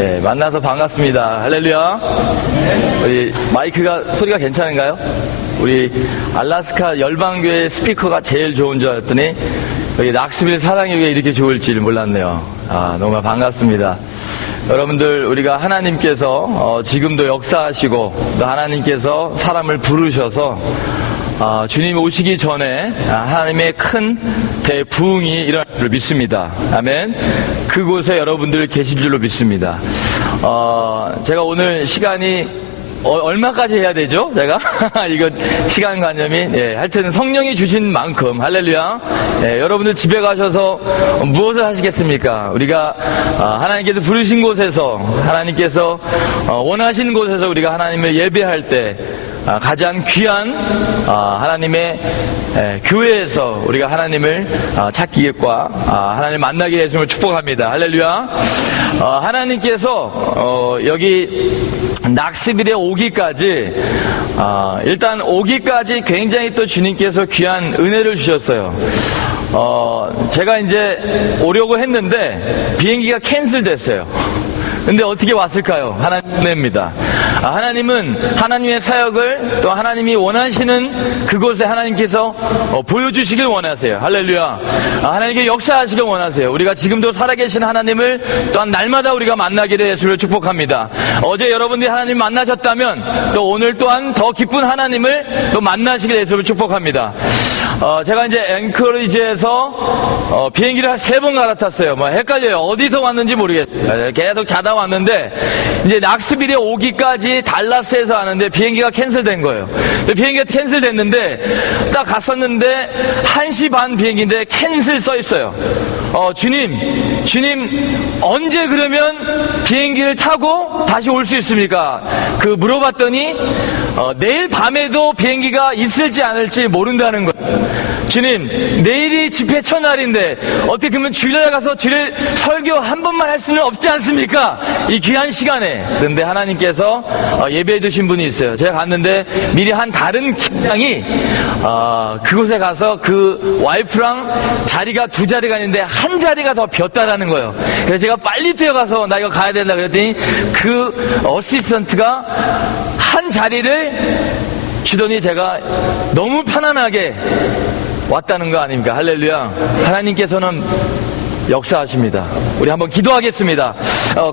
예, 만나서 반갑습니다. 할렐루야. 우리 마이크가 소리가 괜찮은가요? 우리 알라스카 열방교회 스피커가 제일 좋은 줄 알았더니 여기 낙스빌 사랑의 교회 이렇게 좋을 줄 몰랐네요. 너무 반갑습니다. 여러분들, 우리가 하나님께서 지금도 역사하시고 또 하나님께서 사람을 부르셔서 주님이 오시기 전에 하나님의 큰 대부흥이 일어날 줄 믿습니다. 아멘. 그곳에 여러분들 계실 줄로 믿습니다. 제가 오늘 시간이 얼마까지 해야 되죠? 제가? 이거 시간관념이. 하여튼 성령이 주신 만큼, 할렐루야. 여러분들 집에 가셔서 무엇을 하시겠습니까? 우리가 하나님께서 부르신 곳에서, 하나님께서 원하신 곳에서 우리가 하나님을 예배할 때 가장 귀한 하나님의 교회에서 우리가 하나님을 찾기과 하나님을 만나게 해주심을 축복합니다. 할렐루야. 하나님께서 여기 낙스빌에 오기까지 일단 오기까지 굉장히 또 주님께서 귀한 은혜를 주셨어요. 제가 이제 오려고 했는데 비행기가 캔슬됐어요. 근데 어떻게 왔을까요? 하나님의 은혜입니다. 하나님은 하나님의 사역을 또 하나님이 원하시는 그곳에 하나님께서 보여주시길 원하세요. 할렐루야. 하나님께 역사하시길 원하세요. 우리가 지금도 살아계신 하나님을 또한 날마다 우리가 만나기를 예수를 축복합니다. 어제 여러분들이 하나님 만나셨다면 또 오늘 또한 더 기쁜 하나님을 또 만나시길 예수를 축복합니다. 제가 이제 앵커리지에서 비행기를 한 3번 갈아탔어요. 헷갈려요. 어디서 왔는지 모르겠어요. 계속 자다 왔는데 이제 낙스빌에 오기까지 달라스에서 왔는데 비행기가 캔슬된 거예요. 비행기가 캔슬됐는데 딱 갔었는데 1시 반 비행기인데 캔슬 써 있어요. 주님 언제 그러면 비행기를 타고 다시 올 수 있습니까? 물어봤더니 내일 밤에도 비행기가 있을지 않을지 모른다는 거예요. 주님, 내일이 집회 첫날인데 어떻게 그러면 주일에 가서 주일 설교 한 번만 할 수는 없지 않습니까? 이 귀한 시간에. 그런데 하나님께서 예배해 주신 분이 있어요. 제가 갔는데 미리 한 다른 팀장이 그곳에 가서 그 와이프랑 자리가 2자리가 있는데 한 자리가 더 비었다라는 거예요. 그래서 제가 빨리 뛰어가서 나 이거 가야 된다 그랬더니 그 어시스턴트가 한 자리를 주더니 제가 너무 편안하게 왔다는 거 아닙니까? 할렐루야. 하나님께서는 역사하십니다. 우리 한번 기도하겠습니다.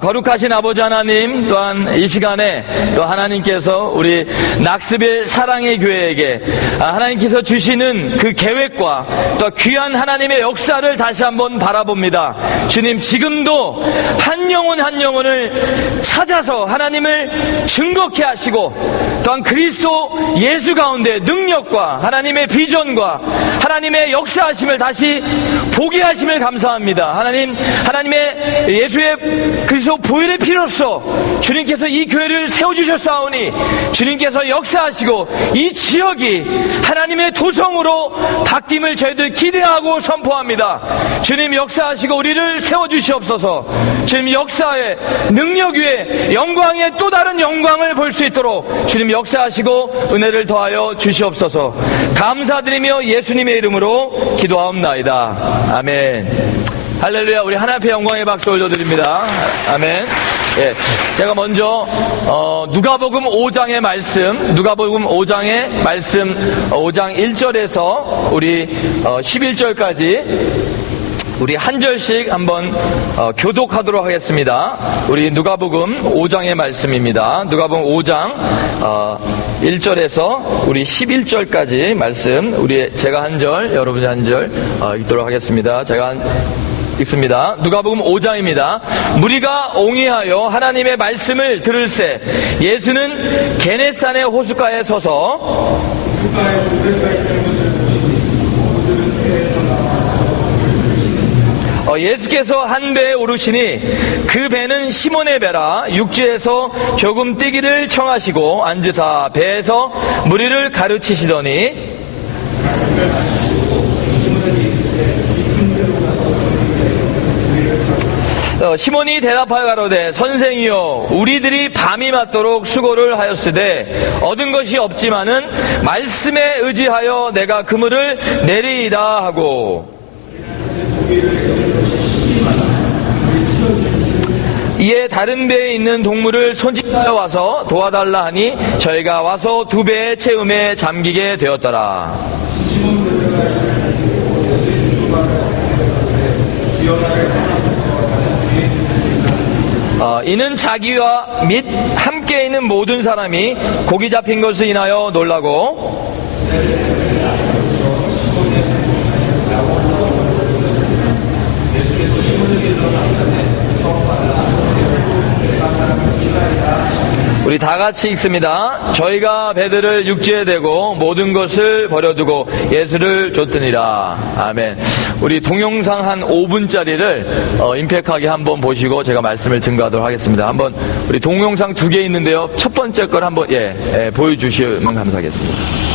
거룩하신 아버지 하나님, 또한 이 시간에 또 하나님께서 우리 낙스빌 사랑의 교회에게 하나님께서 주시는 그 계획과 또 귀한 하나님의 역사를 다시 한번 바라봅니다. 주님, 지금도 한 영혼 한 영혼을 찾아서 하나님을 증거케 하시고 또한 그리스도 예수 가운데 능력과 하나님의 비전과 하나님의 역사하심을 다시 보게 하심을 감사합니다. 하나님의 예수의 그리스도 보혈의 피로써 주님께서 이 교회를 세워주셨사오니 주님께서 역사하시고 이 지역이 하나님의 도성으로 바뀜을 저희들 기대하고 선포합니다. 주님 역사하시고 우리를 세워주시옵소서. 주님 역사의 능력 위에 영광의 또 다른 영광을 볼 수 있도록 주님 역사하시고 은혜를 더하여 주시옵소서. 감사드리며 예수님의 이름으로 기도하옵나이다. 아멘. 할렐루야. 우리 하나님 앞에 영광의 박수 올려드립니다. 아멘. 제가 먼저 누가복음 5장의 말씀, 누가복음 5장의 말씀 5장 1절에서 우리 11절까지 우리 한 절씩 한번 교독하도록 하겠습니다. 우리 누가복음 5장의 말씀입니다. 누가복음 5장 1절에서 우리 11절까지 말씀, 제가 한 절, 여러분이 한 절 읽도록 하겠습니다. 제가 읽습니다. 누가복음 5장입니다. 무리가 옹이하여 하나님의 말씀을 들을새 예수는 게네산의 호숫가에 서서 예수께서 한 배에 오르시니 그 배는 시몬의 배라 육지에서 조금 뛰기를 청하시고 앉으사 배에서 무리를 가르치시더니 시몬이 대답하여 가로되 선생이여 우리들이 밤이 맞도록 수고를 하였으되 얻은 것이 없지만은 말씀에 의지하여 내가 그물을 내리이다 하고 이에 다른 배에 있는 동물을 손짓하여 와서 도와달라 하니 저희가 와서 2배의 채움에 잠기게 되었더라. 이는 자기와 및 함께 있는 모든 사람이 고기 잡힌 것을 인하여 놀라고 우리 다 같이 읽습니다. 저희가 배들을 육지에 대고 모든 것을 버려두고 예수를 쫓으니라. 아멘. 우리 동영상 한 5분짜리를 임팩하게 한번 보시고 제가 말씀을 증거하도록 하겠습니다. 한번 우리 동영상 2개 있는데요. 첫 번째 걸 한번 보여주시면 감사하겠습니다.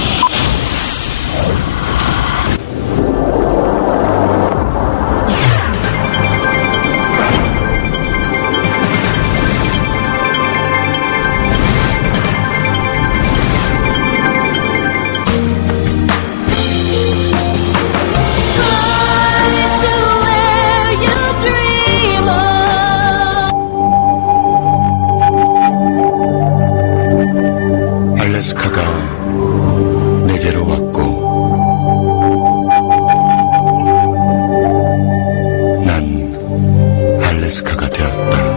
알래스카가 내게로 왔고 난 알래스카가 되었다.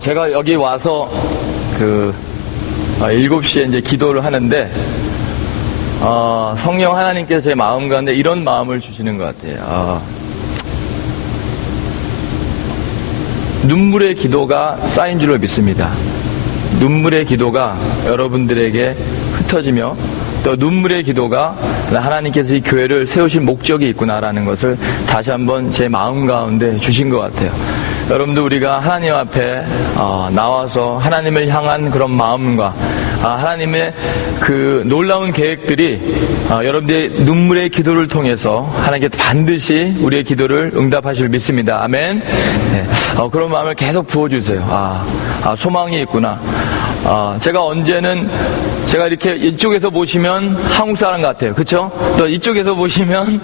제가 여기 와서 7시에 이제 기도를 하는데, 성령 하나님께서 제 마음 가운데 이런 마음을 주시는 것 같아요. 눈물의 기도가 쌓인 줄로 믿습니다. 눈물의 기도가 여러분들에게 흩어지며, 또 눈물의 기도가 하나님께서 이 교회를 세우신 목적이 있구나라는 것을 다시 한번 제 마음 가운데 주신 것 같아요. 여러분들, 우리가 하나님 앞에 나와서 하나님을 향한 그런 마음과 하나님의 그 놀라운 계획들이 여러분들의 눈물의 기도를 통해서 하나님께서 반드시 우리의 기도를 응답하실 믿습니다. 아멘. 네. 그런 마음을 계속 부어주세요. 소망이 있구나. 제가 언제는 제가 이렇게 이쪽에서 보시면 한국 사람 같아요. 그쵸? 또 이쪽에서 보시면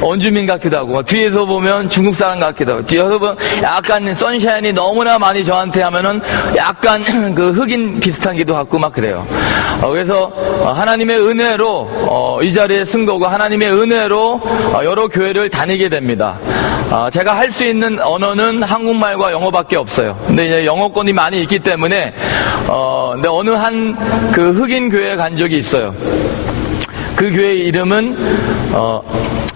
원주민 같기도 하고, 뒤에서 보면 중국 사람 같기도 하고, 뒤에서 보면 약간 선샤인이 너무나 많이 저한테 하면은 약간 그 흑인 비슷한기도 하고 막 그래요. 그래서 하나님의 은혜로 이 자리에 쓴 거고, 하나님의 은혜로 여러 교회를 다니게 됩니다. 제가 할 수 있는 언어는 한국말과 영어밖에 없어요. 근데 이제 영어권이 많이 있기 때문에 근데 어느 한 그 흑인 교회에 간 적이 있어요. 그 교회 이름은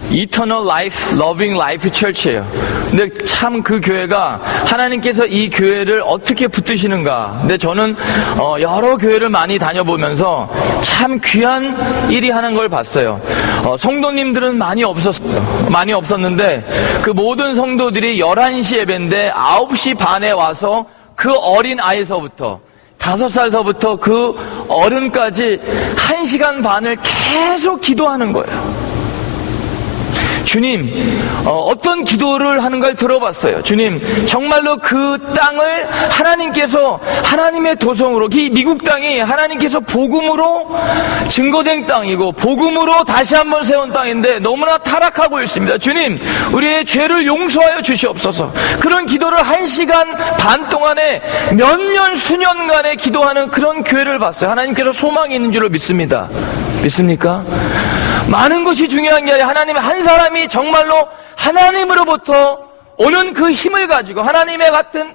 Eternal Life Loving Life Church예요. 근데 참 그 교회가 하나님께서 이 교회를 어떻게 붙드시는가. 근데 저는 여러 교회를 많이 다녀보면서 참 귀한 일이 하는 걸 봤어요. 성도님들은 많이 없었어요. 많이 없었는데 그 모든 성도들이 11시 예배인데 9시 반에 와서 그 어린 아이서부터 5살서부터 그 어른까지 1시간 반을 계속 기도하는 거예요. 주님, 어떤 기도를 하는가를 들어봤어요. 주님, 정말로 그 땅을 하나님께서 하나님의 도성으로, 이 미국 땅이 하나님께서 복음으로 증거된 땅이고 복음으로 다시 한번 세운 땅인데 너무나 타락하고 있습니다. 주님, 우리의 죄를 용서하여 주시옵소서. 그런 기도를 1시간 반 동안에 몇 년, 수년간에 기도하는 그런 교회를 봤어요. 하나님께서 소망이 있는 줄로 믿습니다. 믿습니까? 많은 것이 중요한 게 아니라 하나님 한 사람이 정말로 하나님으로부터 오는 그 힘을 가지고 하나님의 같은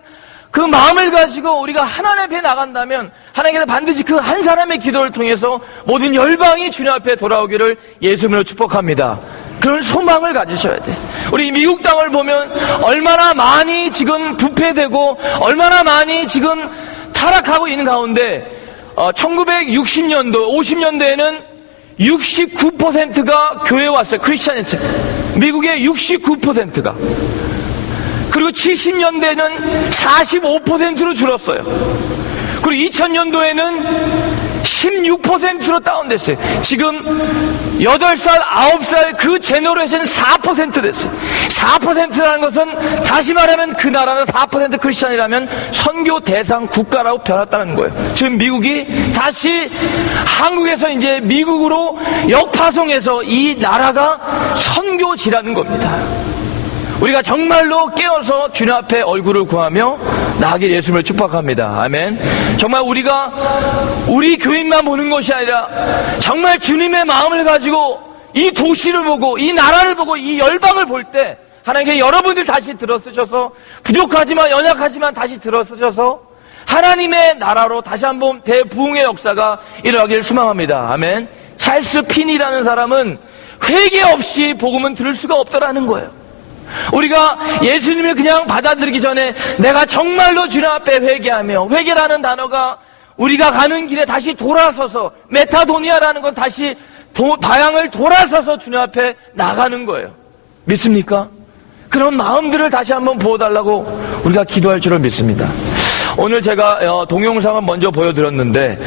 그 마음을 가지고 우리가 하나님 앞에 나간다면 하나님께서 반드시 그 한 사람의 기도를 통해서 모든 열방이 주님 앞에 돌아오기를 예수님으로 축복합니다. 그런 소망을 가지셔야 돼. 우리 미국 땅을 보면 얼마나 많이 지금 부패되고 얼마나 많이 지금 타락하고 있는 가운데 1960년도, 50년대에는 69%가 교회에 왔어요. 크리스찬이었어요. 미국의 69%가. 그리고 70년대에는 45%로 줄었어요. 그리고 2000년도에는 16%로 다운됐어요. 지금 8살, 9살 그 제너레이션 4% 됐어요. 4%라는 것은 다시 말하면 그 나라는 4% 크리스찬이라면 선교 대상 국가라고 변했다는 거예요. 지금 미국이 다시 한국에서 이제 미국으로 역파송해서 이 나라가 선교지라는 겁니다. 우리가 정말로 깨어서 주님 앞에 얼굴을 구하며 나아가길 예수님을 축복합니다. 아멘. 정말 우리가 우리 교인만 보는 것이 아니라 정말 주님의 마음을 가지고 이 도시를 보고 이 나라를 보고 이 열방을 볼 때 하나님께 여러분들 다시 들어쓰셔서 부족하지만 연약하지만 다시 들어쓰셔서 하나님의 나라로 다시 한번 대부흥의 역사가 일어나기를 소망합니다. 아멘. 찰스 핀이라는 사람은 회개 없이 복음은 들을 수가 없더라는 거예요. 우리가 예수님을 그냥 받아들이기 전에 내가 정말로 주님 앞에 회개하며, 회개라는 단어가 우리가 가는 길에 다시 돌아서서, 메타도니아라는 건 다시 방향을 돌아서서 주님 앞에 나가는 거예요. 믿습니까? 그런 마음들을 다시 한번 부어달라고 우리가 기도할 줄을 믿습니다. 오늘 제가 동영상을 먼저 보여드렸는데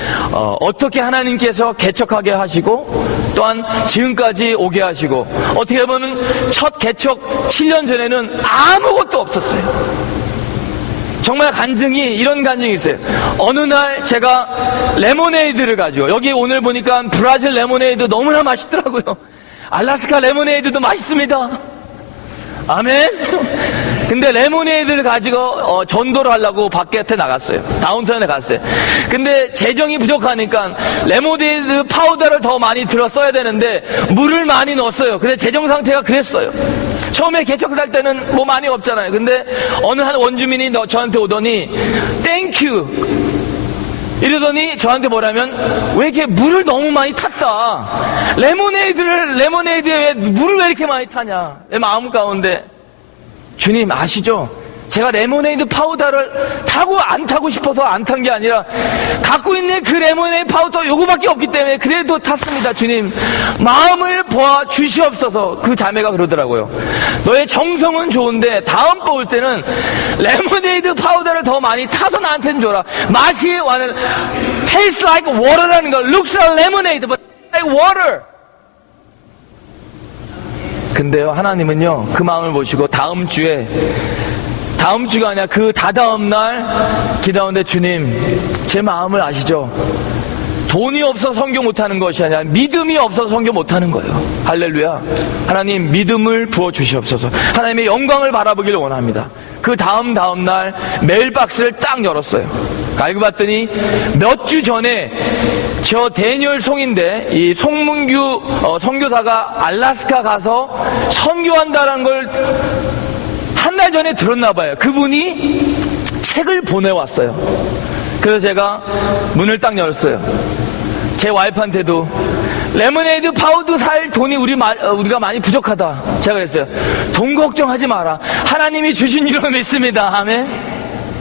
어떻게 하나님께서 개척하게 하시고 또한 지금까지 오게 하시고, 어떻게 보면 첫 개척 7년 전에는 아무것도 없었어요. 정말 간증이, 이런 간증이 있어요. 어느 날 제가 레모네이드를 가지고, 여기 오늘 보니까 브라질 레모네이드 너무나 맛있더라고요. 알라스카 레모네이드도 맛있습니다. 아멘. 근데 레모네이드를 가지고 전도를 하려고 바깥에 나갔어요. 다운타운에 갔어요. 근데 재정이 부족하니까 레모네이드 파우더를 더 많이 들어 써야 되는데 물을 많이 넣었어요. 근데 재정 상태가 그랬어요. 처음에 개척할 때는 뭐 많이 없잖아요. 근데 어느 한 원주민이 저한테 오더니 땡큐 이러더니 저한테 뭐라면 왜 이렇게 물을 너무 많이 탔다. 레모네이드에 물을 왜 이렇게 많이 타냐. 내 마음 가운데 주님 아시죠? 제가 레모네이드 파우더를 타고 안 타고 싶어서 안 탄 게 아니라 갖고 있는 그 레모네이드 파우더 요거밖에 없기 때문에 그래도 탔습니다. 주님 마음을 보아 주시옵소서. 그 자매가 그러더라고요. 너의 정성은 좋은데 다음번 올 때는 레모네이드 파우더를 더 많이 타서 나한테는 줘라. 맛이 와는 taste like water라는 거 looks like lemonade but like water. 근데요 하나님은요 그 마음을 보시고 다음 주가 아니라 그 다다음 날 기도하는데 주님 제 마음을 아시죠? 돈이 없어서 선교 못하는 것이 아니라 믿음이 없어서 선교 못하는 거예요. 할렐루야. 하나님 믿음을 부어주시옵소서. 하나님의 영광을 바라보기를 원합니다. 그 다음 날 메일 박스를 딱 열었어요. 알고 봤더니 몇 주 전에 저 대니얼 송인데 이 송문규 선교사가 알래스카 가서 선교한다는 걸 한 달 전에 들었나 봐요. 그분이 책을 보내왔어요. 그래서 제가 문을 딱 열었어요. 제 와이프한테도 레모네이드 파우더 살 돈이 우리가 많이 부족하다. 제가 그랬어요. 돈 걱정하지 마라. 하나님이 주신 줄로 믿습니다. 아멘.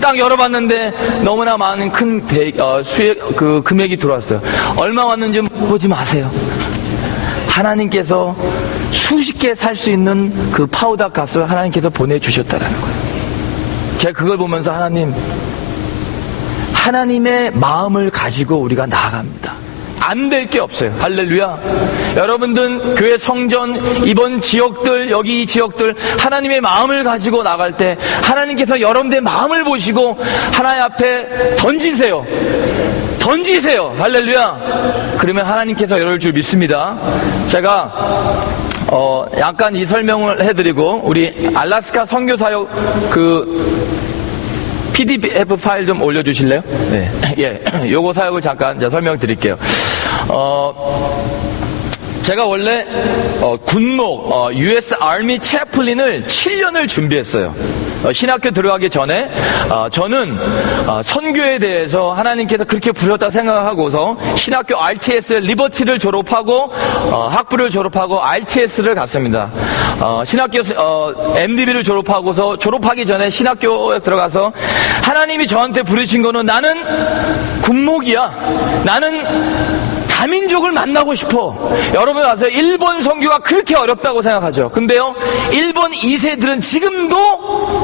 딱 열어봤는데 너무나 많은 큰 금액이 들어왔어요. 얼마 왔는지 보지 마세요. 하나님께서 수십 개 살 수 있는 그 파우더 값을 하나님께서 보내주셨다는 거예요. 제가 그걸 보면서 하나님의 마음을 가지고 우리가 나아갑니다. 안 될 게 없어요. 할렐루야. 여러분들 교회 성전 이번 지역들 여기 이 지역들 하나님의 마음을 가지고 나갈 때 하나님께서 여러분들의 마음을 보시고 하나님 앞에 던지세요. 할렐루야. 그러면 하나님께서 열을 줄 믿습니다. 제가 약간 이 설명을 해드리고 우리 알래스카 선교사역 PDF 파일 좀 올려주실래요? 네. 예. 요거 사역을 잠깐 이제 설명드릴게요. 제가 원래 군목 US Army 채플린을 7년을 준비했어요. 신학교 들어가기 전에 저는 선교에 대해서 하나님께서 그렇게 부르셨다 생각하고서 신학교 RTS 리버티를 졸업하고 학부를 졸업하고 RTS를 갔습니다. 신학교 MDB를 졸업하기 전에 신학교에 들어가서 하나님이 저한테 부르신 거는 나는 군목이야. 나는 다민족을 만나고 싶어. 여러분 아세요? 일본 선교가 그렇게 어렵다고 생각하죠. 근데요, 일본 2세들은 지금도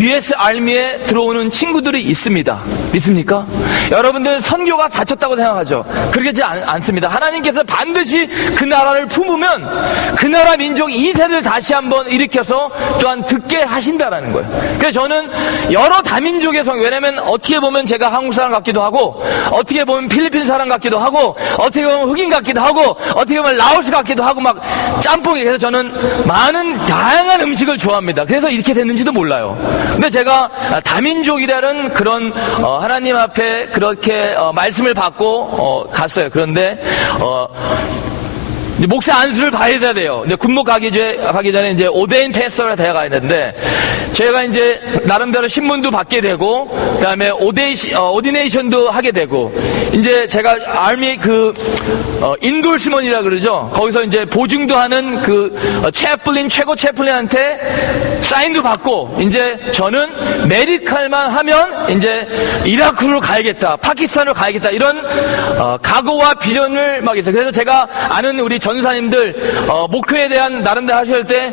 US 아미에 들어오는 친구들이 있습니다. 믿습니까? 여러분들 선교가 닫혔다고 생각하죠. 그러지 않습니다. 하나님께서 반드시 그 나라를 품으면 그 나라 민족 2세를 다시 한번 일으켜서 또한 듣게 하신다라는 거예요. 그래서 저는 여러 다민족의 선교, 왜냐면 어떻게 보면 제가 한국 사람 같기도 하고 어떻게 보면 필리핀 사람 같기도 하고 어떻게 보면 흑인 같기도 하고 어떻게 보면 라오스 같기도 하고 막 짬뽕이. 그래서 저는 많은 다양한 음식을 좋아합니다. 그래서 이렇게 됐는지도 몰라요. 근데 제가 다민족이라는 그런 하나님 앞에 그렇게 말씀을 받고 갔어요. 그런데 이제 목사 안수를 받아야 돼요. 근데 군목 가기 전에 이제 오데인 패스터를 대가야 되는데 제가 이제 나름대로 신문도 받게 되고 그다음에 오디네이션도 하게 되고 이제 제가 아미 인돌스먼이라 그러죠. 거기서 이제 보증도 하는 최고 채플린한테 사인도 받고 이제 저는 메디칼만 하면 이제 이라크로 가야겠다, 파키스탄으로 가야겠다 이런 각오와 비전을 막 있어요. 그래서 제가 아는 우리 전사님들 목표에 대한 나름대로 하실 때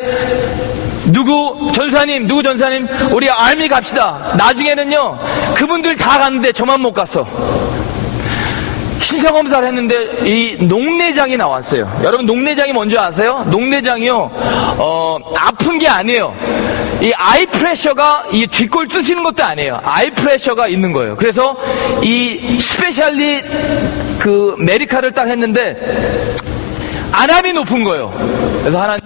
누구 전사님 우리 알미 갑시다. 나중에는요 그분들 다 갔는데 저만 못 갔어. 신체검사를 했는데 이 녹내장이 나왔어요. 여러분 녹내장이 뭔지 아세요? 녹내장이요 아픈 게 아니에요. 이 아이 프레셔가 이 뒷골 뚫리는 것도 아니에요. 아이 프레셔가 있는 거예요. 그래서 이 스페셜리 메디칼을 딱 했는데 안압이 높은 거예요. 그래서 하나님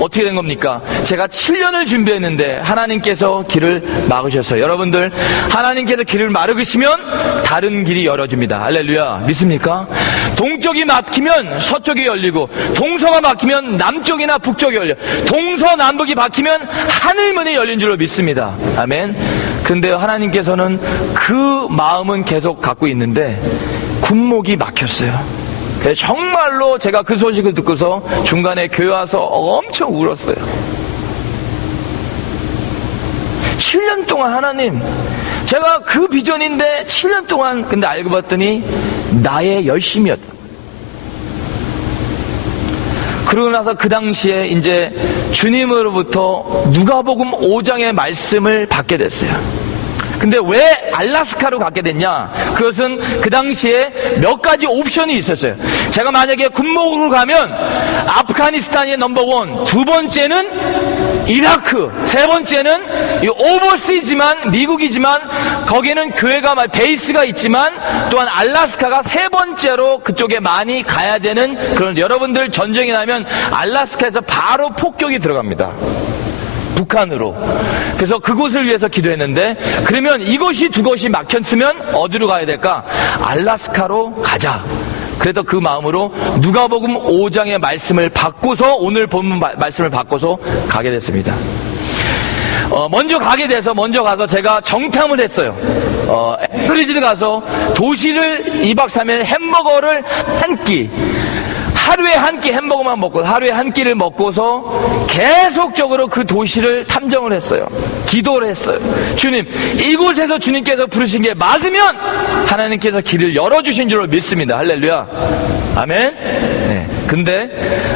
어떻게 된 겁니까? 제가 7년을 준비했는데 하나님께서 길을 막으셨어요. 여러분들, 하나님께서 길을 막으시면 다른 길이 열어집니다. 할렐루야. 믿습니까? 동쪽이 막히면 서쪽이 열리고, 동서가 막히면 남쪽이나 북쪽이 열려, 동서남북이 막히면 하늘문이 열린 줄로 믿습니다. 아멘. 그런데 하나님께서는 그 마음은 계속 갖고 있는데 군목이 막혔어요. 정말로 제가 그 소식을 듣고서 중간에 교회 와서 엄청 울었어요. 7년 동안 하나님, 제가 그 비전인데 7년 동안, 근데 알고 봤더니 나의 열심이었다. 그러고 나서 그 당시에 이제 주님으로부터 누가복음 5장의 말씀을 받게 됐어요. 근데 왜 알라스카로 가게 됐냐? 그것은 그 당시에 몇 가지 옵션이 있었어요. 제가 만약에 군목으로 가면 아프가니스탄이 넘버원, 두 번째는 이라크, 세 번째는 이 오버시지만 미국이지만 거기에는 교회가 베이스가 있지만 또한 알라스카가 세 번째로 그쪽에 많이 가야 되는 그런, 여러분들 전쟁이 나면 알라스카에서 바로 폭격이 들어갑니다. 북한으로. 그래서 그곳을 위해서 기도했는데, 그러면 이것이 두 곳이 막혔으면 어디로 가야 될까? 알라스카로 가자. 그래서 그 마음으로 누가복음 5장의 말씀을 받고서, 오늘 본문 말씀을 받고서 가게 됐습니다. 먼저 가서 제가 정탐을 했어요. 앵커리지를 가서 도시를 2박 3일 햄버거를 한 끼, 하루에 한 끼 햄버거만 먹고, 하루에 한 끼를 먹고서 계속적으로 그 도시를 탐정을 했어요. 기도를 했어요. 주님, 이곳에서 주님께서 부르신 게 맞으면 하나님께서 길을 열어주신 줄로 믿습니다. 할렐루야. 아멘. 네. 근데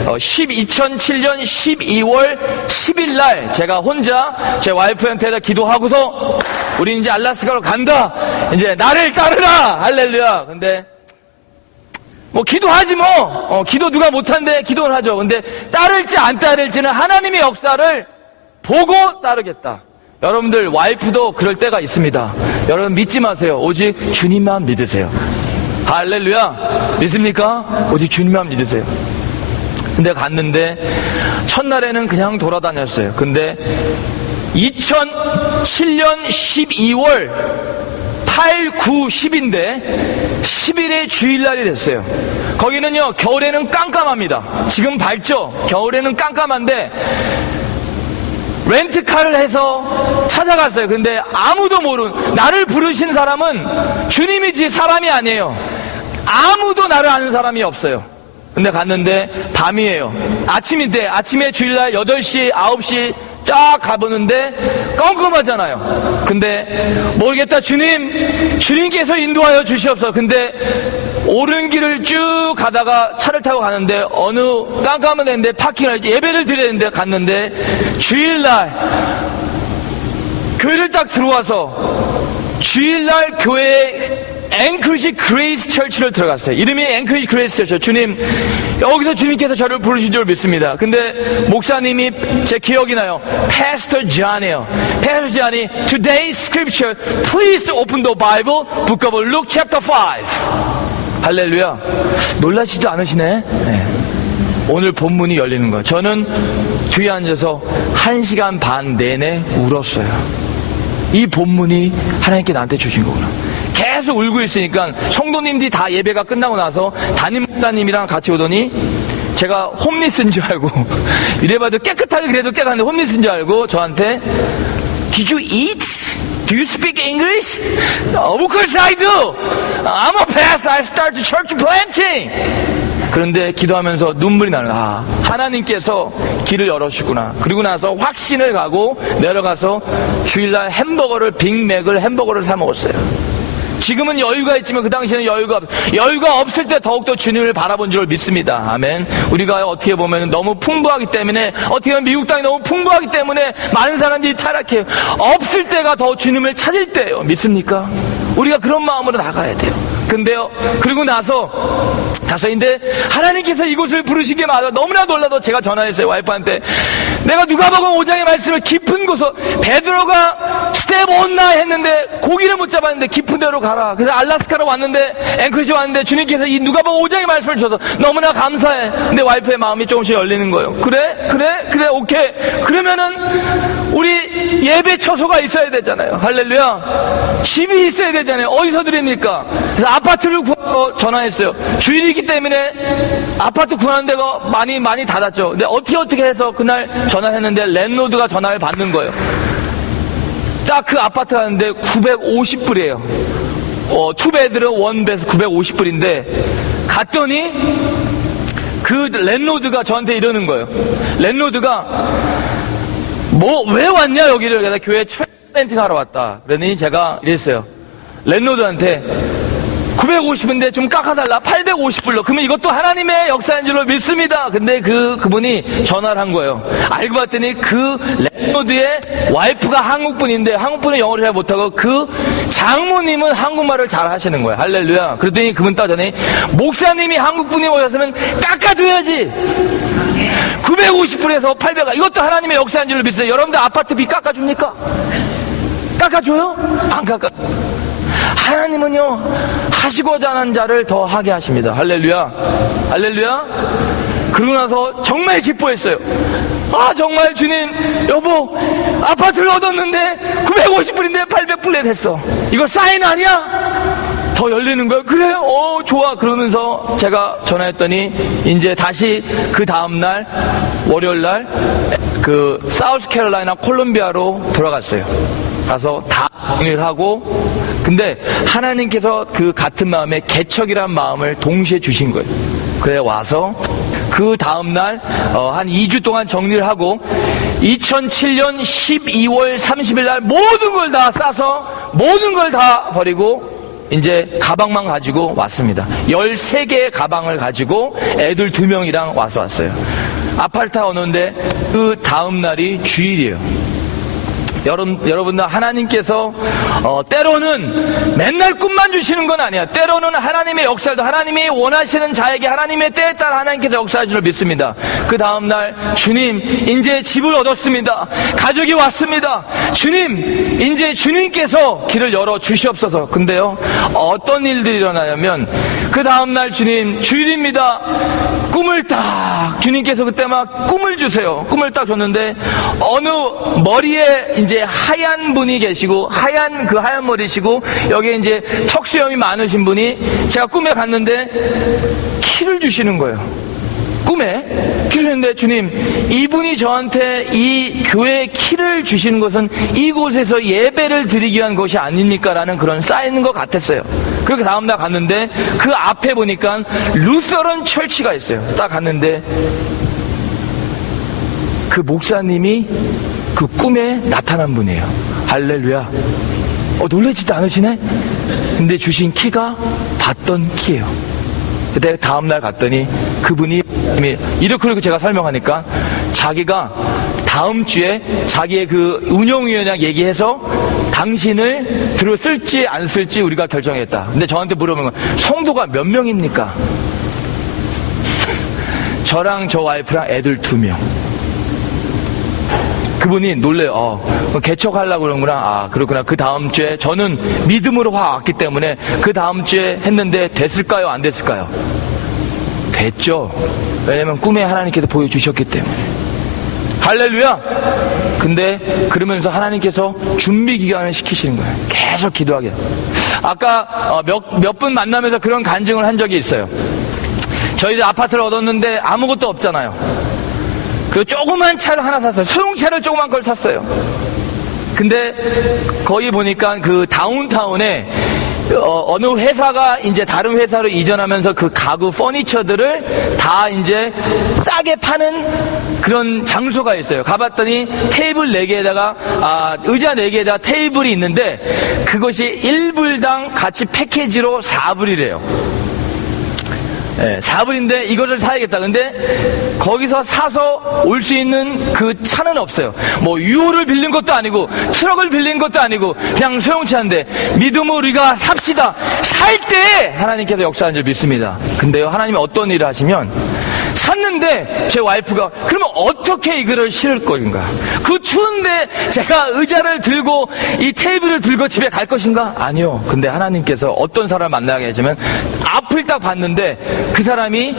2007년 12월 10일 날 제가 혼자 제 와이프한테 기도하고서 우리 이제 알라스카로 간다. 이제 나를 따르라. 할렐루야. 근데 뭐 기도하지 뭐. 기도 누가 못한데 기도를 하죠. 근데 따를지 안 따를지는 하나님의 역사를 보고 따르겠다. 여러분들 와이프도 그럴 때가 있습니다. 여러분 믿지 마세요. 오직 주님만 믿으세요. 할렐루야. 믿습니까? 오직 주님만 믿으세요. 근데 갔는데 첫날에는 그냥 돌아다녔어요. 근데 2007년 12월 8, 9, 10인데 10일의 주일날이 됐어요. 거기는요, 겨울에는 깜깜합니다. 지금 밝죠? 겨울에는 깜깜한데 렌트카를 해서 찾아갔어요. 근데 아무도 모르는, 나를 부르신 사람은 주님이지 사람이 아니에요. 아무도 나를 아는 사람이 없어요. 근데 갔는데 밤이에요. 아침인데, 아침에 주일날 8시, 9시 쫙 가보는데 깜깜하잖아요. 근데 모르겠다, 주님께서 인도하여 주시옵소서. 근데 오른 길을 쭉 가다가 차를 타고 가는데 어느 깜깜한 데인데 파킹을, 예배를 드려야 되는데 갔는데 주일날 교회를 딱 들어와서 주일날 교회에 앵커리지 그레이스 처치를 들어갔어요. 이름이 앵커리지 그레이스 처치. 주님, 여기서 주님께서 저를 부르신 줄 믿습니다. 근데 목사님이 제 기억이 나요. Pastor John이에요. Pastor John이 Today's Scripture, please open the Bible, Book of Luke chapter 5. 할렐루야. 놀라지도 않으시네. 네. 오늘 본문이 열리는 거예요. 저는 뒤에 앉아서 1시간 반 내내 울었어요. 이 본문이 하나님께 나한테 주신 거구나. 계속 울고 있으니까 성도님들이 다 예배가 끝나고 나서 담임 목사님이랑 같이 오더니 제가 홈리스인 줄 알고 이래봐도 깨끗하게 그래도 깨끗한데 홈리스인 줄 알고 저한테 Did you eat? Do you speak English? Of course I do. I'm a pastor. I started church planting. 그런데 기도하면서 눈물이 나는, 하나님께서 길을 열어주구나. 그리고 나서 확신을 가고 내려가서 주일날 빅맥을 햄버거를 사 먹었어요. 지금은 여유가 있지만 그 당시에는 여유가 없을 때 더욱더 주님을 바라본 줄 믿습니다. 아멘. 우리가 어떻게 보면 너무 풍부하기 때문에, 어떻게 보면 미국 땅이 너무 풍부하기 때문에 많은 사람들이 타락해요. 없을 때가 더 주님을 찾을 때예요. 믿습니까? 우리가 그런 마음으로 나가야 돼요. 근데요, 그리고 나서인데 하나님께서 이곳을 부르신 게 맞아. 너무나 놀라서 제가 전화했어요, 와이프한테. 내가 누가복음 5장의 말씀을 깊은 곳으로, 베드로가 스텝 온나 했는데 고기를 못 잡았는데 깊은 데로 가라. 그래서 알라스카로 왔는데, 앵커리지 왔는데 주님께서 이 누가복음 5장의 말씀을 주셔서 너무나 감사해. 근데 와이프의 마음이 조금씩 열리는 거예요. 그래, 오케이. 그러면은 우리 예배 처소가 있어야 되잖아요. 할렐루야. 집이 있어야 되잖아요. 어디서 드립니까? 그래서 아파트를 구하러 전화했어요. 주일이기 때문에 아파트 구하는 데가 많이 닫았죠. 근데 어떻게 해서 그날 전화했는데 랜로드가 전화를 받는 거예요. 딱 그 아파트 가는데 950불이에요. 투베드는 원베스 950불인데 갔더니 그 랜로드가 저한테 이러는 거예요. 랜로드가 왜 왔냐 여기를. 그래서 교회 렌팅 하러 왔다. 그러더니 제가 이랬어요. 랜로드한테 950인데 좀 깎아달라. 850불로. 그러면 이것도 하나님의 역사인 줄로 믿습니다. 근데 그분이 전화를 한 거예요. 알고 봤더니 그 랜로드의 와이프가 한국분인데 한국분은 영어를 잘 못하고 그 장모님은 한국말을 잘 하시는 거예요. 할렐루야. 그랬더니 그분 따더니 목사님이 한국분이 오셨으면 깎아줘야지. 950불에서 800, 이것도 하나님의 역사인 줄로 믿어요. 여러분들 아파트비 깎아줍니까? 깎아줘요? 안 깎아. 하나님은요, 하시고자 하는 자를 더 하게 하십니다. 할렐루야. 할렐루야. 그러고 나서 정말 기뻐했어요. 정말 주님, 여보, 아파트를 얻었는데 950불인데 800불에 됐어. 이거 사인 아니야? 더 열리는 거예요. 그래? 좋아. 그러면서 제가 전화했더니 이제 다시 그 다음날 월요일날 그 사우스캐롤라이나 콜롬비아로 돌아갔어요. 가서 다 정리를 하고, 근데 하나님께서 그 같은 마음에 개척이란 마음을 동시에 주신 거예요. 그래 와서 그 다음날 한 2주 동안 정리를 하고 2007년 12월 30일 날 모든 걸 다 싸서 모든 걸 다 버리고 이제 가방만 가지고 왔습니다. 13개의 가방을 가지고 애들 2명이랑 와서 왔어요. 아파트가 오는데 그 다음날이 주일이에요. 여러분들 하나님께서 때로는 맨날 꿈만 주시는 건 아니야. 때로는 하나님의 역사도 하나님이 원하시는 자에게 하나님의 때에 따라 하나님께서 역사하시는 줄 믿습니다. 그 다음날 주님 이제 집을 얻었습니다. 가족이 왔습니다. 주님 이제 주님께서 길을 열어 주시옵소서. 근데요 어떤 일들이 일어나냐면 그 다음날 주님 주일입니다. 꿈을 딱 주님께서 그때 막 꿈을 주세요. 꿈을 딱 줬는데 어느 머리에 이제 하얀 분이 계시고 하얀 머리시고 여기에 이제 턱수염이 많으신 분이 제가 꿈에 갔는데 키를 주시는 거예요. 꿈에 키를 주는데 주님 이분이 저한테 이 교회에 키를 주시는 것은 이곳에서 예배를 드리기 위한 것이 아닙니까? 라는 그런 쌓이는 것 같았어요. 그렇게 다음날 갔는데 그 앞에 보니까 루서런 철치가 있어요. 딱 갔는데 그 목사님이 그 꿈에 나타난 분이에요. 할렐루야. 놀라지도 않으시네? 근데 주신 키가 봤던 키예요. 그때 다음날 갔더니 그분이 이렇게 제가 설명하니까 자기가 다음 주에 자기의 그 운영위원장 얘기해서 당신을 들었을지 안 쓸지 우리가 결정했다. 근데 저한테 물어보는 건 성도가 몇 명입니까? 저랑 저 와이프랑 애들 2명. 그분이 놀래요. 개척하려고 그러는구나. 그렇구나. 그 다음 주에 저는 믿음으로 왔기 때문에 그 다음 주에 했는데 됐을까요? 안 됐을까요? 됐죠. 왜냐면 꿈에 하나님께서 보여주셨기 때문에. 할렐루야. 근데 그러면서 하나님께서 준비 기간을 시키시는 거예요. 계속 기도하게. 아까 몇 분 만나면서 그런 간증을 한 적이 있어요. 저희들 아파트를 얻었는데 아무것도 없잖아요. 그 조그만 차를 하나 샀어요. 소형차를 조그만 걸 샀어요. 근데 거기 보니까 그 다운타운에 어느 회사가 이제 다른 회사로 이전하면서 그 가구 퍼니처들을 다 이제 싸게 파는 그런 장소가 있어요. 가봤더니 테이블 4개에다가 의자 4개에다가 테이블이 있는데 그것이 1불당 같이 패키지로 4불이래요. 4불인데 이것을 사야겠다. 근데 거기서 사서 올 수 있는 그 차는 없어요. 뭐 유호를 빌린 것도 아니고 트럭을 빌린 것도 아니고 그냥 소형차인데 믿음으로 우리가 삽시다. 살 때 하나님께서 역사하는 줄 믿습니다. 근데요 하나님이 어떤 일을 하시면 샀는데 제 와이프가 그러면 어떻게 이거를 실을 것인가? 그 추운데 제가 의자를 들고 이 테이블을 들고 집에 갈 것인가? 아니요. 근데 하나님께서 어떤 사람을 만나게 하시면 앞을 딱 봤는데 그 사람이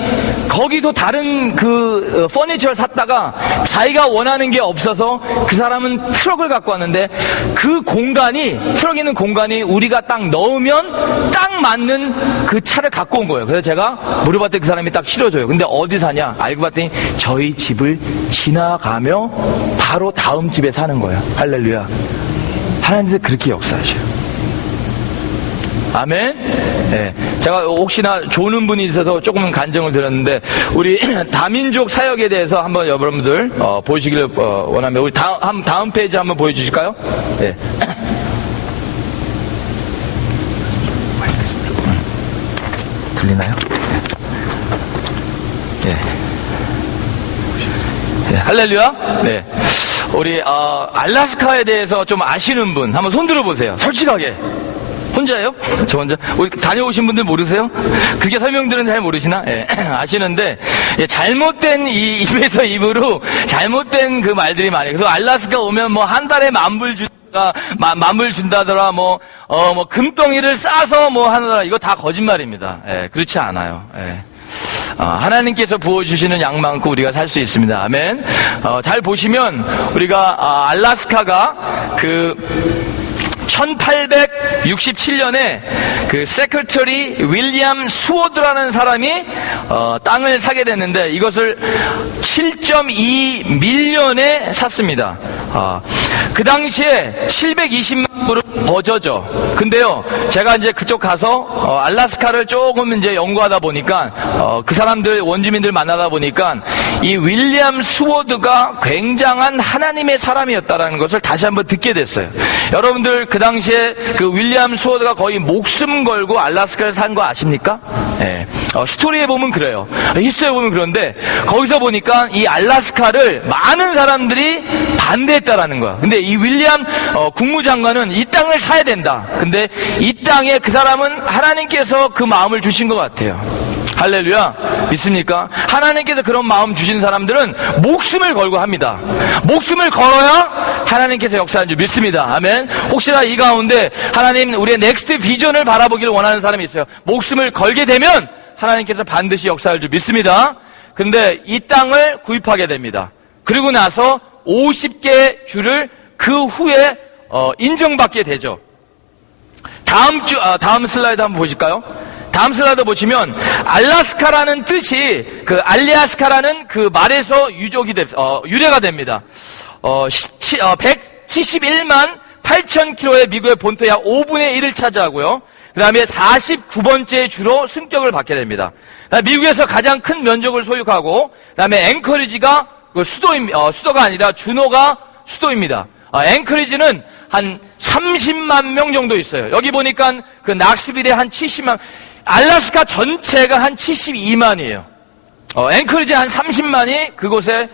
거기도 다른 그 퍼니처를 샀다가 자기가 원하는 게 없어서 그 사람은 트럭을 갖고 왔는데 그 공간이 트럭 있는 공간이 우리가 딱 넣으면 딱 맞는 그 차를 갖고 온 거예요. 그래서 제가 물어봤더니 그 사람이 딱 실어줘요. 근데 어디 사냐? 알고 봤더니 저희 집을 지나가며 바로 다음 집에 사는 거예요. 할렐루야. 하나님께서 그렇게 역사하셔요. 아멘. 네. 제가 혹시나 조는 분이 있어서 조금은 간증을 드렸는데 우리 다민족 사역에 대해서 한번 여러분들 보시기를 원하면 우리 다음 페이지 한번 보여주실까요? 네. 들리나요? 네. 네. 할렐루야. 네. 우리 알라스카에 대해서 좀 아시는 분 한번 손 들어보세요. 솔직하게. 혼자예요? 저 혼자? 우리 다녀오신 분들 모르세요? 그게 설명들은 잘 모르시나? 예, 아시는데, 예, 잘못된 입에서 입으로 잘못된 그 말들이 많아요. 그래서 알라스카 오면 뭐 한 달에 만불 준다더라, 뭐 금덩이를 싸서 뭐 하느라, 이거 다 거짓말입니다. 예, 그렇지 않아요. 예. 하나님께서 부어주시는 양만큼 우리가 살 수 있습니다. 아멘. 잘 보시면, 우리가, 알라스카가 1867년에 그 세크레터리 윌리엄 스워드라는 사람이 땅을 사게 됐는데 이것을 7.2 밀리언에 샀습니다. 그 당시에 720만 불은 버저죠. 근데요, 제가 이제 그쪽 가서 알라스카를 조금 이제 연구하다 보니까 그 사람들 원주민들 만나다 보니까 이 윌리엄 스워드가 굉장한 하나님의 사람이었다라는 것을 다시 한번 듣게 됐어요. 여러분들 그 당시에 그 윌리엄 스워드가 거의 목숨 걸고 알라스카를 산 거 아십니까? 네. 스토리에 보면 그래요. 히스토리에 보면 그런데 거기서 보니까 이 알라스카를 많은 사람들이 반대했다라는 거야. 근데 이 윌리엄 국무장관은 이 땅을 사야 된다. 근데 이 땅에 그 사람은 하나님께서 그 마음을 주신 것 같아요. 할렐루야. 믿습니까? 하나님께서 그런 마음 주신 사람들은 목숨을 걸고 합니다. 목숨을 걸어야 하나님께서 역사하는 줄 믿습니다. 아멘. 혹시나 이 가운데 하나님 우리의 넥스트 비전을 바라보기를 원하는 사람이 있어요. 목숨을 걸게 되면 하나님께서 반드시 역사할 줄 믿습니다. 근데 이 땅을 구입하게 됩니다. 그리고 나서 50개의 주를 그 후에 인정받게 되죠. 다음 슬라이드 한번 보실까요? 다음 슬라이드 보시면 알라스카라는 뜻이 그 알리아스카라는 그 말에서 유래가 됩니다. 171만 8천 킬로의 미국의 본토의 약 5분의 1을 차지하고요. 그 다음에 49번째 주로 승격을 받게 됩니다. 미국에서 가장 큰 면적을 소유하고, 그 다음에 앵커리지가 그 수도가 아니라 주노가 수도입니다. 앵커리지는 한 30만 명 정도 있어요. 여기 보니까 그 낙스빌에 한 70만, 알라스카 전체가 한 72만이에요. 앵커리지 한 30만이 그곳에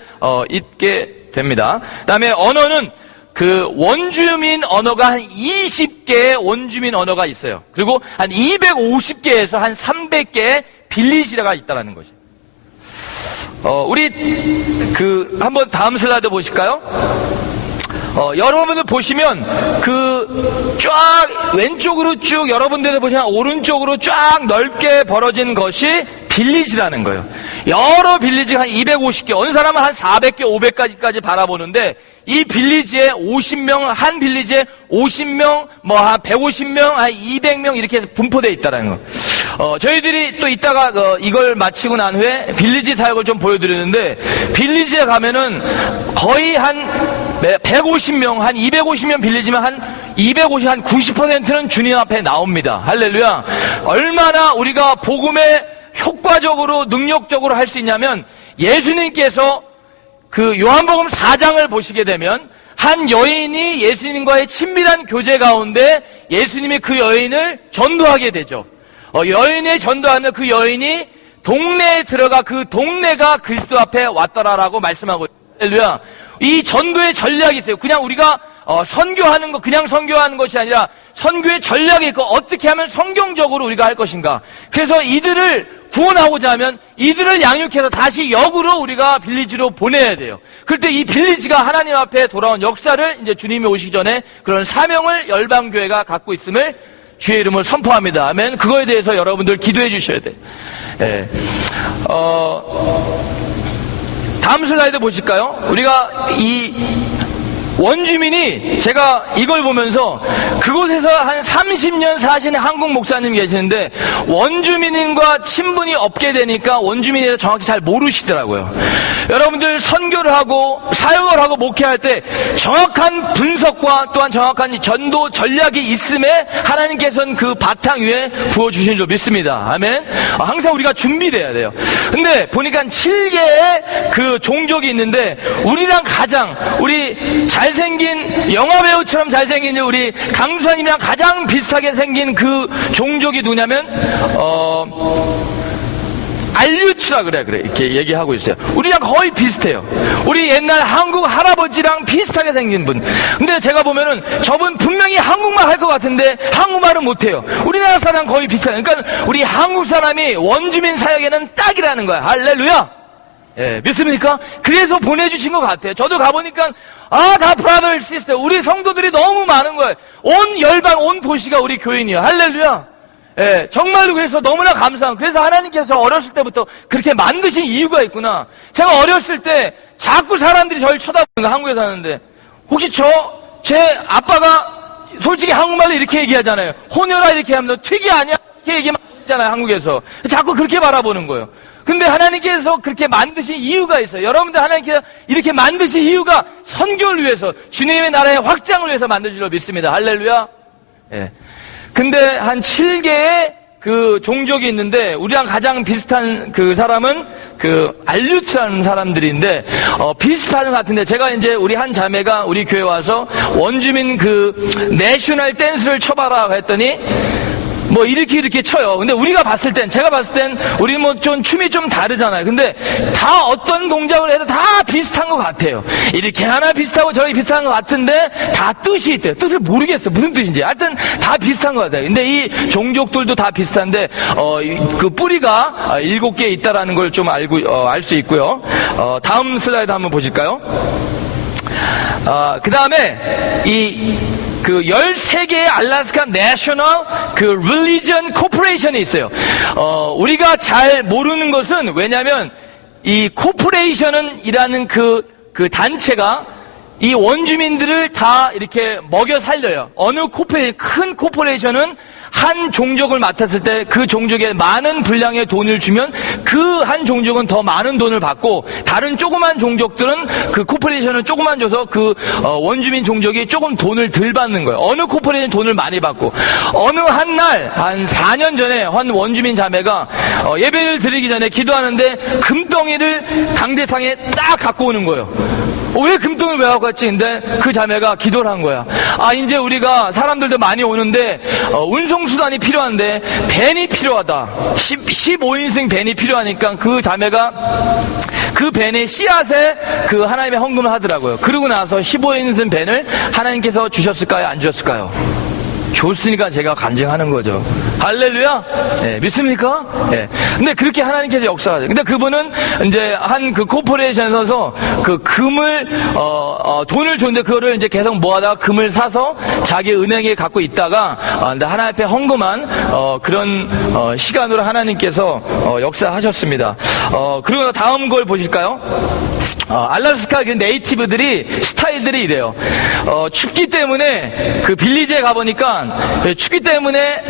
있게 됩니다. 그 다음에 언어는 그 원주민 언어가 한 20개의 원주민 언어가 있어요. 그리고 한 250개에서 한 300개의 빌리지가 있다는 거죠. 우리 한번 다음 슬라이드 보실까요? 여러분들 보시면 쫙 왼쪽으로 쭉 여러분들 보시면 오른쪽으로 쫙 넓게 벌어진 것이 빌리지라는 거예요. 여러 빌리지가 한 250개, 어느 사람은 한 400개, 500까지까지 바라보는데 이 빌리지에 50명, 한 빌리지에 50명, 뭐 한 150명, 한 200명 이렇게 해서 분포되어 있다는 거. 저희들이 또 이따가 이걸 마치고 난 후에 빌리지 사역을 좀 보여드리는데 빌리지에 가면은 거의 한 150명, 한 250명 빌리지만 한 90%는 주님 앞에 나옵니다. 할렐루야. 얼마나 우리가 복음에 효과적으로 능력적으로 할 수 있냐면 예수님께서 그 요한복음 4장을 보시게 되면 한 여인이 예수님과의 친밀한 교제 가운데 예수님이 그 여인을 전도하게 되죠. 여인의 전도하면 그 여인이 동네에 들어가 그 동네가 그리스도 앞에 왔더라라고 말씀하고 있어요. 할렐루야. 이 전도의 전략이 있어요. 그냥 우리가 선교하는 거, 그냥 선교하는 것이 아니라 선교의 전략이 있고 어떻게 하면 성경적으로 우리가 할 것인가. 그래서 이들을 구원하고자 하면 이들을 양육해서 다시 역으로 우리가 빌리지로 보내야 돼요. 그때 이 빌리지가 하나님 앞에 돌아온 역사를 이제 주님이 오시기 전에 그런 사명을 열방교회가 갖고 있음을 주의 이름을 선포합니다. 아멘. 그거에 대해서 여러분들 기도해 주셔야 돼요. 예. 다음 슬라이드 보실까요? 우리가 이 원주민이 제가 이걸 보면서 그곳에서 한 30년 사시는 한국 목사님이 계시는데 원주민과 친분이 없게 되니까 원주민에 대해서 정확히 잘 모르시더라고요. 여러분들 선교를 하고 사역을 하고 목회할 때 정확한 분석과 또한 정확한 전도 전략이 있음에 하나님께서는 그 바탕 위에 부어주신 줄 믿습니다. 아멘. 항상 우리가 준비돼야 돼요. 근데 보니까 7개의 그 종족이 있는데 우리랑 가장 우리 잘생긴 영화배우처럼 잘생긴 우리 강수사님이랑 가장 비슷하게 생긴 그 종족이 누구냐면 알류츠라 그래 이렇게 얘기하고 있어요. 우리랑 거의 비슷해요. 우리 옛날 한국 할아버지랑 비슷하게 생긴 분. 근데 제가 보면은 저분 분명히 한국말 할 것 같은데 한국말은 못해요. 우리나라 사람 거의 비슷해요. 그러니까 우리 한국 사람이 원주민 사역에는 딱이라는 거야. 할렐루야. 예, 믿습니까? 그래서 보내주신 것 같아요. 저도 가보니까 다 브라더 시스터 우리 성도들이 너무 많은 거예요. 온 열방 온 도시가 우리 교인이에요. 할렐루야. 예, 정말로 그래서 너무나 감사한. 그래서 하나님께서 어렸을 때부터 그렇게 만드신 이유가 있구나. 제가 어렸을 때 자꾸 사람들이 저를 쳐다보는 거 한국에 사는데 혹시 제 아빠가 솔직히 한국말로 이렇게 얘기하잖아요. 혼혈아 이렇게 하면 너 튀기 아니야? 이렇게 얘기만 하잖아요. 한국에서 자꾸 그렇게 바라보는 거예요. 근데 하나님께서 그렇게 만드신 이유가 있어요. 여러분들 하나님께서 이렇게 만드신 이유가 선교를 위해서 주님의 나라의 확장을 위해서 만드신 줄 믿습니다. 할렐루야. 예. 근데 한 7개의 그 종족이 있는데 우리랑 가장 비슷한 그 사람은 그 알류트라는 사람들인데 비슷한 것 같은데 제가 이제 우리 한 자매가 우리 교회 와서 원주민 그 내셔널 댄스를 쳐봐라 했더니 뭐 이렇게 쳐요. 근데 우리가 봤을 땐 제가 봤을 땐 우리 뭐 좀 춤이 좀 다르잖아요. 근데 다 어떤 동작을 해도 다 비슷한 것 같아요. 이렇게 하나 비슷하고 저렇게 비슷한 것 같은데 다 뜻이 있대요. 뜻을 모르겠어. 무슨 뜻인지. 하여튼 다 비슷한 것 같아요. 근데 이 종족들도 다 비슷한데 그 뿌리가 7개 있다라는 걸 좀 알 수 있고요. 다음 슬라이드 한번 보실까요? 그 다음에 그 13개의 알래스카 내셔널 그 릴리전 코퍼레이션이 있어요. 우리가 잘 모르는 것은 왜냐면 이 코퍼레이션은 이라는 그 단체가 이 원주민들을 다 이렇게 먹여 살려요. 어느 큰 코퍼레이션은 한 종족을 맡았을 때 그 종족에 많은 분량의 돈을 주면 그 한 종족은 더 많은 돈을 받고 다른 조그만 종족들은 그 코퍼레이션을 조그만 줘서 그 원주민 종족이 조금 돈을 덜 받는 거예요. 어느 코퍼레이션 돈을 많이 받고 어느 한 날 한 4년 전에 한 원주민 자매가 예배를 드리기 전에 기도하는데 금덩이를 강대상에 딱 갖고 오는 거예요. 왜 금덩이를 왜 갖고 왔지? 근데 그 자매가 기도를 한 거야. 이제 우리가 사람들도 많이 오는데 운송수단이 필요한데 밴이 필요하다. 15인승 밴이 필요하니까 그 자매가 그 밴의 씨앗에 그 하나님의 헌금을 하더라고요. 그러고 나서 15인승 밴을 하나님께서 주셨을까요? 안 주셨을까요? 줬으니까 제가 간증하는 거죠. 할렐루야? 네, 믿습니까? 네. 근데 그렇게 하나님께서 역사하죠. 근데 그분은 이제 한 그 코퍼레이션에서 그 금을, 돈을 줬는데 그거를 이제 계속 모아다가 금을 사서 자기 은행에 갖고 있다가, 하나님 앞에 헌금한, 그런, 시간으로 하나님께서, 역사하셨습니다. 그리고 다음 걸 보실까요? 알래스카 그 네이티브들이 스타일들이 이래요. 춥기 때문에 그 빌리지에 가보니까 춥기 때문에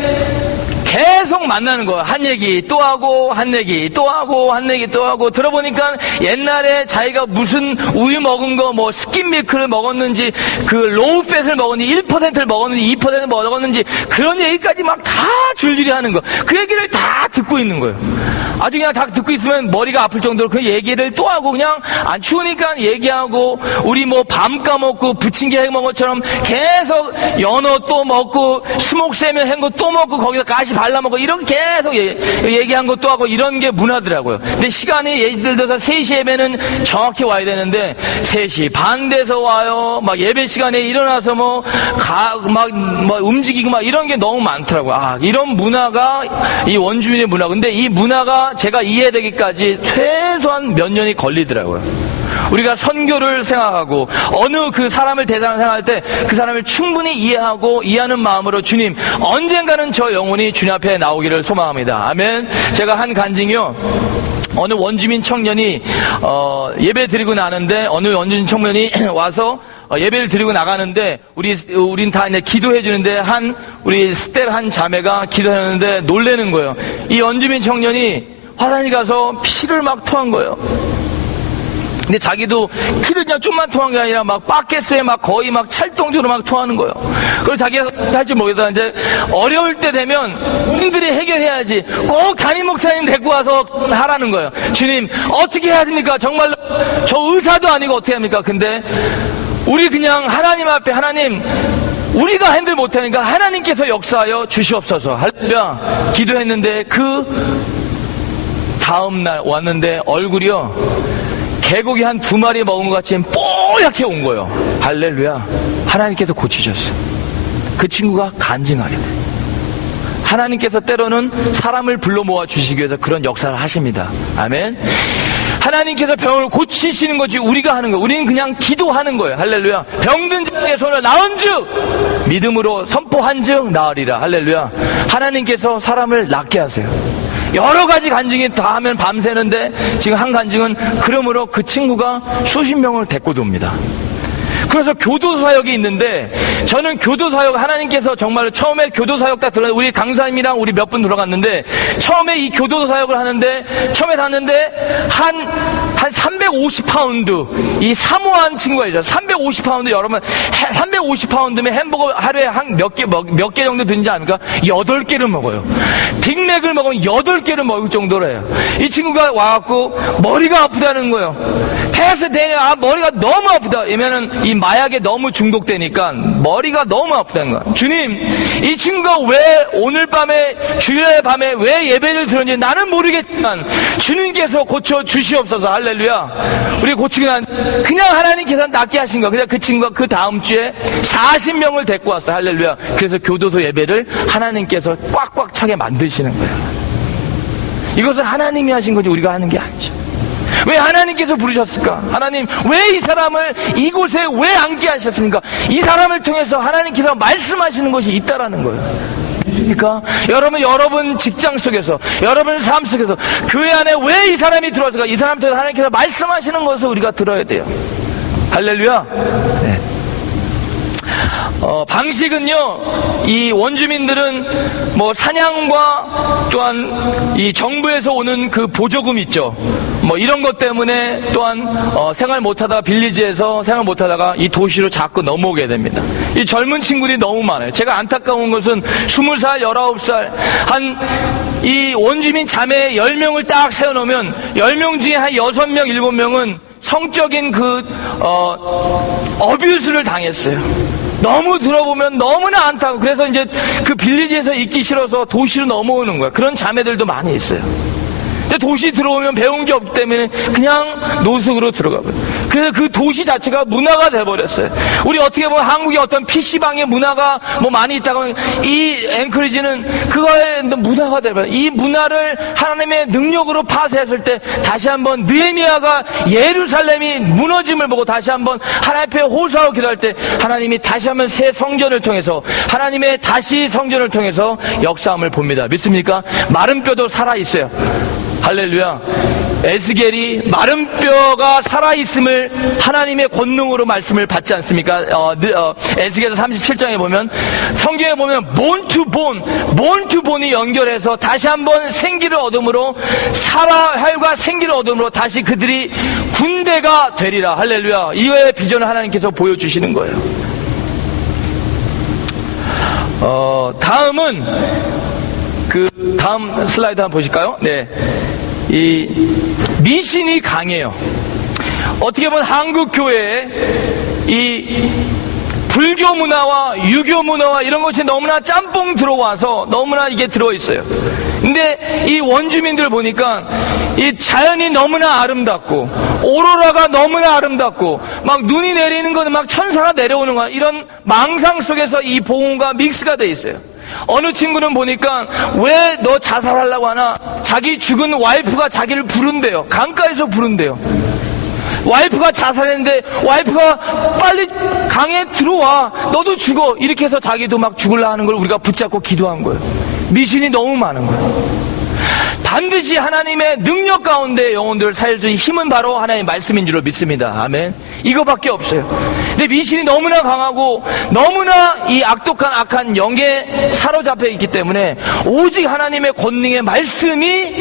계속 만나는 거야. 한 얘기 또 하고 한 얘기 또 하고 한 얘기 또 하고 들어보니까 옛날에 자기가 무슨 우유 먹은 거 뭐 스킨밀크를 먹었는지 그 로우팻을 먹었는지 1%를 먹었는지 2%를 먹었는지 그런 얘기까지 막 다 줄줄이 하는 거. 그 얘기를 다 듣고 있는 거예요. 아주 그냥 다 듣고 있으면 머리가 아플 정도로 그 얘기를 또 하고 그냥 안 추우니까 얘기하고 우리 뭐 밤 까먹고 부침개 해 먹은 것처럼 계속 연어 또 먹고 스모크세면 한 거 또 먹고 거기다 가시 발라먹고 이런 계속 얘기한 것도 하고 이런 게 문화더라고요. 근데 시간이 예를 들어서 3시 예배는 정확히 와야 되는데 3시 반 돼서 와요. 막 예배 시간에 일어나서 막 움직이고 막 이런 게 너무 많더라고요. 이런 문화가 이 원주민의 문화. 근데 이 문화가 제가 이해되기까지 최소한 몇 년이 걸리더라고요. 우리가 선교를 생각하고 어느 그 사람을 대상으로 생각할 때 그 사람을 충분히 이해하고 이해하는 마음으로 주님, 언젠가는 저 영혼이 주님 앞에 나오기를 소망합니다. 아멘. 제가 한 간증이요, 어느 원주민 청년이 예배 드리고 나는데, 어느 원주민 청년이 와서 예배를 드리고 나가는데, 우린 다 이제 기도해 주는데, 우리 스텔 한 자매가 기도하는데 놀래는 거예요. 이 원주민 청년이 화장실 가서 피를 막 토한 거예요. 근데 자기도 피를 그냥 좀만 토한 게 아니라 막 바켓에 막 거의 막 찰동적으로 막 토하는 거예요. 그래서 자기가 할 줄 모르겠다. 이제 어려울 때 되면 본인들이 해결해야지, 꼭 담임 목사님 데리고 와서 하라는 거예요. 주님, 어떻게 해야 됩니까? 정말로 저 의사도 아니고 어떻게 합니까? 근데 우리 그냥 하나님 앞에, 하나님, 우리가 핸들 못하니까 하나님께서 역사하여 주시옵소서. 할렐루야. 기도했는데 그 다음날 왔는데 얼굴이요, 개고기 한 2마리 먹은 것 같이 뽀얗게 온 거예요. 할렐루야. 하나님께서 고치셨어요. 그 친구가 간증하게 돼요. 하나님께서 때로는 사람을 불러 모아 주시기 위해서 그런 역사를 하십니다. 아멘. 하나님께서 병을 고치시는 거지 우리가 하는 거예요. 우리는 그냥 기도하는 거예요. 할렐루야. 병든 자의 손을 나은즉 믿음으로 선포한즉 나으리라. 할렐루야. 하나님께서 사람을 낫게 하세요. 여러 가지 간증이 다 하면 밤새는데, 지금 한 간증은 그러므로 그 친구가 수십 명을 데리고 돕니다. 그래서 교도사역이 있는데, 저는 교도사역, 하나님께서 정말 처음에 교도사역 딱 들어갔는데, 우리 강사님이랑 우리 몇 분 들어갔는데, 처음에 이 교도사역을 하는데, 처음에 갔는데, 한 350파운드, 이 사모한 친구가 있죠. 350파운드, 여러분, 350파운드면 햄버거 하루에 몇 개 정도 드는지 아닙니까? 8개를 먹어요. 빅맥을 먹으면 8개를 먹을 정도로 해요. 이 친구가 와갖고, 머리가 아프다는 거예요. 패스 되냐? 머리가 너무 아프다. 이러면은 이 마약에 너무 중독되니까 머리가 너무 아프다는 거야. 주님, 이 친구가 왜 오늘 밤에, 주일날 밤에 왜 예배를 들었는지 나는 모르겠지만 주님께서 고쳐 주시옵소서. 할렐루야. 우리 고치고 난 그냥 하나님께서 낫게 하신 거야. 그냥 그 친구가 그 다음 주에 40명을 데리고 왔어. 할렐루야. 그래서 교도소 예배를 하나님께서 꽉꽉 차게 만드시는 거야. 이것은 하나님이 하신 거지 우리가 하는 게 아니죠. 왜 하나님께서 부르셨을까? 하나님, 왜 이 사람을 이곳에 왜 앉게 하셨습니까? 이 사람을 통해서 하나님께서 말씀하시는 것이 있다라는 거예요. 그러니까 여러분 직장 속에서, 여러분 삶 속에서, 교회 안에 왜 이 사람이 들어왔을까? 이 사람 통해서 하나님께서 말씀하시는 것을 우리가 들어야 돼요. 할렐루야. 네. 방식은요, 이 원주민들은 뭐 사냥과 또한 이 정부에서 오는 그 보조금 있죠. 뭐 이런 것 때문에 또한 생활 못하다가, 빌리지에서 생활 못하다가 이 도시로 자꾸 넘어오게 됩니다. 이 젊은 친구들이 너무 많아요. 제가 안타까운 것은 20살, 19살 이 원주민 자매 10명을 딱 세워놓으면 10명 중에 한 6명, 7명은 성적인 어뷰스를 당했어요. 너무 들어보면 너무나 안타고, 그래서 이제 그 빌리지에서 있기 싫어서 도시로 넘어오는 거야. 그런 자매들도 많이 있어요. 근데 도시 들어오면 배운 게 없기 때문에 그냥 노숙으로 들어가 버려요. 그래서 그 도시 자체가 문화가 돼버렸어요. 우리 어떻게 보면 한국의 어떤 PC방의 문화가 뭐 많이 있다고 하면, 이 앵커리지는 그거의 문화가 돼버려요. 이 문화를 하나님의 능력으로 파쇄했을 때 다시 한번 느헤미야가 예루살렘이 무너짐을 보고 다시 한번 하나님 앞에 호소하고 기도할 때 하나님이 다시 한번 새 성전을 통해서, 하나님의 다시 성전을 통해서 역사함을 봅니다. 믿습니까? 마른 뼈도 살아있어요. 할렐루야. 에스겔이 마른 뼈가 살아있음을 하나님의 권능으로 말씀을 받지 않습니까? 에스겔서 37장에 보면, 성경에 보면 bone to bone이 연결해서 다시 한번 생기를 얻음으로, 살아활과 생기를 얻음으로 다시 그들이 군대가 되리라. 할렐루야. 이거의 비전을 하나님께서 보여주시는 거예요. 다음은 다음 슬라이드 한번 보실까요? 네. 이 미신이 강해요. 어떻게 보면 한국 교회에 이 불교 문화와 유교 문화와 이런 것이 너무나 짬뽕 들어와서 너무나 이게 들어있어요. 근데 이 원주민들 보니까 이 자연이 너무나 아름답고, 오로라가 너무나 아름답고, 막 눈이 내리는 거는 막 천사가 내려오는 거야. 이런 망상 속에서 이 복음과 믹스가 돼 있어요. 어느 친구는 보니까 왜 너 자살하려고 하나? 자기 죽은 와이프가 자기를 부른대요. 강가에서 부른대요. 와이프가 자살했는데 와이프가 빨리 강에 들어와. 너도 죽어. 이렇게 해서 자기도 막 죽으려 하는 걸 우리가 붙잡고 기도한 거예요. 미신이 너무 많은 거예요. 반드시 하나님의 능력 가운데 영혼들을 살릴 수 있는 힘은 바로 하나님의 말씀인 줄로 믿습니다. 아멘. 이거밖에 없어요. 근데 미신이 너무나 강하고 너무나 이 악한 영에 사로잡혀 있기 때문에 오직 하나님의 권능의 말씀이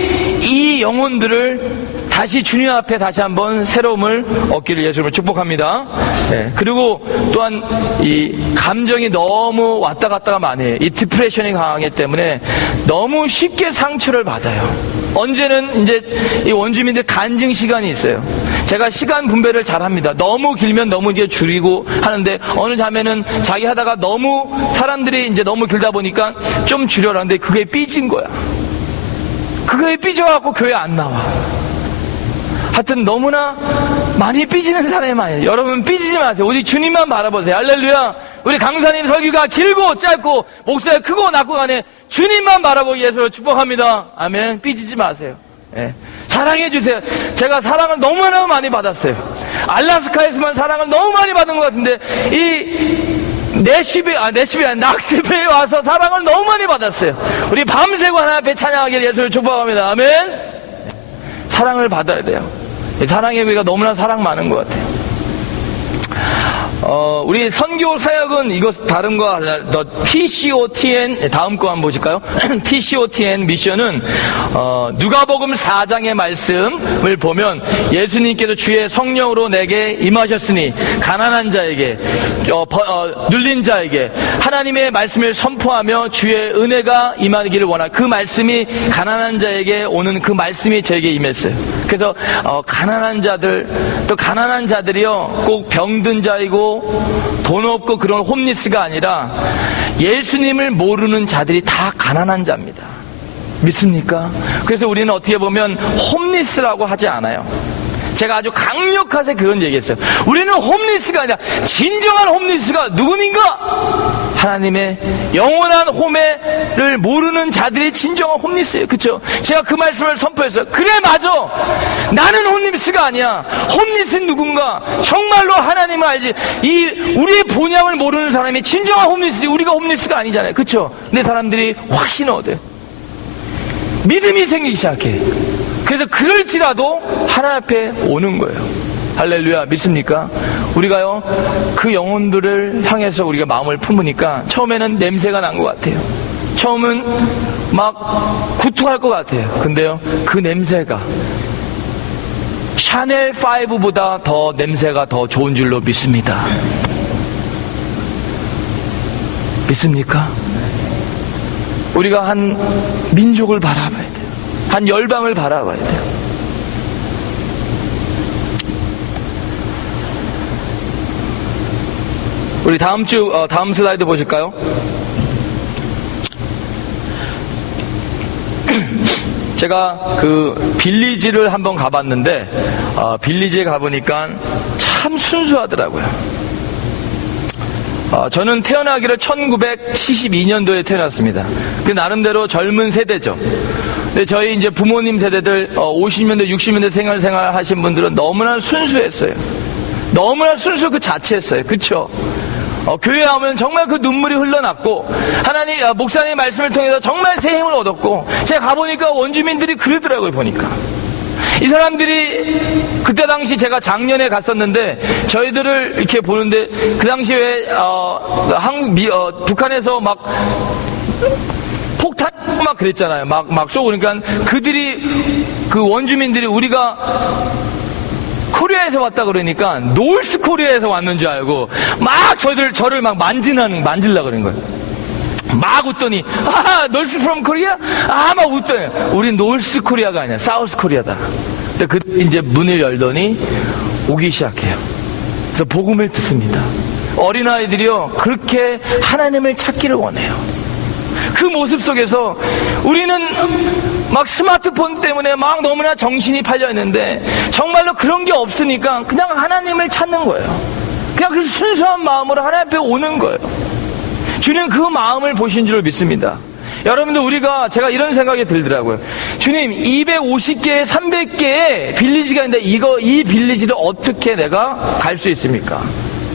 이 영혼들을 다시 주님 앞에 다시 한번 새로움을 얻기를 예수님을 축복합니다. 네. 그리고 또한 이 감정이 너무 왔다 갔다가 많이 해요. 이 디프레션이 강하기 때문에 너무 쉽게 상처를 받아요. 언제는 이제 이 원주민들 간증 시간이 있어요. 제가 시간 분배를 잘합니다. 너무 길면 너무 이제 줄이고 하는데 어느 자매는 자기 하다가 너무 사람들이 이제 너무 길다 보니까 좀 줄여라는데 그게 삐진 거야. 그게 삐져갖고 교회 안 나와. 하여튼 너무나 많이 삐지는 사람이 많아요. 여러분 삐지지 마세요. 오직 주님만 바라보세요. 할렐루야. 우리 강사님 설교가 길고 짧고 목소리가 크고 낮고 간에 주님만 바라보기 위해서 축복합니다. 아멘. 삐지지 마세요. 예. 사랑해 주세요. 제가 사랑을 너무나 많이 받았어요. 알라스카에서만 사랑을 너무 많이 받은 것 같은데 이 낚시배에 와서 사랑을 너무 많이 받았어요. 우리 밤새고 하나님 앞에 찬양하기를 예수를 축복합니다. 아멘. 사랑을 받아야 돼요. 사랑의 교회가 너무나 사랑 많은 것 같아요. 우리 선교 사역은 이것 다른 거 더 TCOTN 다음 거 한번 보실까요? TCOTN 미션은 누가복음 4장의 말씀을 보면 예수님께서 주의 성령으로 내게 임하셨으니 가난한 자에게 눌린 자에게 하나님의 말씀을 선포하며 주의 은혜가 임하기를 원하. 그 말씀이 가난한 자에게 오는 그 말씀이 저에게 임했어요. 그래서 가난한 자들 또 가난한 자들이요 꼭 병든 자이고 돈 없고 그런 홈리스가 아니라 예수님을 모르는 자들이 다 가난한 자입니다. 믿습니까? 그래서 우리는 어떻게 보면 홈리스라고 하지 않아요. 제가 아주 강력하게 그런 얘기했어요. 우리는 홈리스가 아니라 진정한 홈리스가 누구인가? 하나님의 영원한 홈을 모르는 자들이 진정한 홈리스예요. 그렇죠? 제가 그 말씀을 선포했어요. 그래 맞아. 나는 홈리스가 아니야. 홈리스는 누군가? 정말로 하나님을 알지. 이 우리의 본향을 모르는 사람이 진정한 홈리스지. 우리가 홈리스가 아니잖아요. 그렇죠? 근데 사람들이 확신을 얻어요. 믿음이 생기기 시작해. 그래서 그럴지라도 하나님 앞에 오는 거예요. 할렐루야. 믿습니까? 우리가요 그 영혼들을 향해서 우리가 마음을 품으니까 처음에는 냄새가 난 것 같아요. 처음은 막 구토할 것 같아요. 근데요 그 냄새가 샤넬 5보다 더 냄새가 더 좋은 줄로 믿습니다. 믿습니까? 우리가 한 민족을 바라봐야 돼요. 한 열방을 바라봐야 돼요. 우리 다음 슬라이드 보실까요? 제가 그 빌리지를 한번 가봤는데 빌리지에 가보니까 참 순수하더라고요. 저는 태어나기를 1972년도에 태어났습니다. 그 나름대로 젊은 세대죠. 근데 저희 이제 부모님 세대들 50년대 60년대 생활 하신 분들은 너무나 순수했어요. 너무나 순수 그 자체였어요. 그쵸? 교회 오면 정말 그 눈물이 흘러났고 하나님 목사님 말씀을 통해서 정말 새 힘을 얻었고 제가 가보니까 원주민들이 그러더라고요. 보니까 이 사람들이 그때 당시 제가 작년에 갔었는데 저희들을 이렇게 보는데 그 당시에 북한에서 막 폭탄 막 그랬잖아요. 막 쏘고 그러니까 그들이 그 원주민들이 우리가 코리아에서 왔다 그러니까 노스 코리아에서 왔는 줄 알고 막 저를 막 만질라 그런 거예요. 막 웃더니 노스 프롬 코리아? 막 웃더니 우리 노스 코리아가 아니야 사우스 코리아다. 근데 그 이제 문을 열더니 오기 시작해요. 그래서 복음을 듣습니다. 어린아이들이요 그렇게 하나님을 찾기를 원해요. 그 모습 속에서 우리는 막 스마트폰 때문에 막 너무나 정신이 팔려 있는데 정말로 그런 게 없으니까 그냥 하나님을 찾는 거예요. 그냥 그 순수한 마음으로 하나님 앞에 오는 거예요. 주님 그 마음을 보신 줄 믿습니다. 여러분들 제가 이런 생각이 들더라고요. 주님 250개 300개의 빌리지가 있는데 이 빌리지를 어떻게 내가 갈 수 있습니까?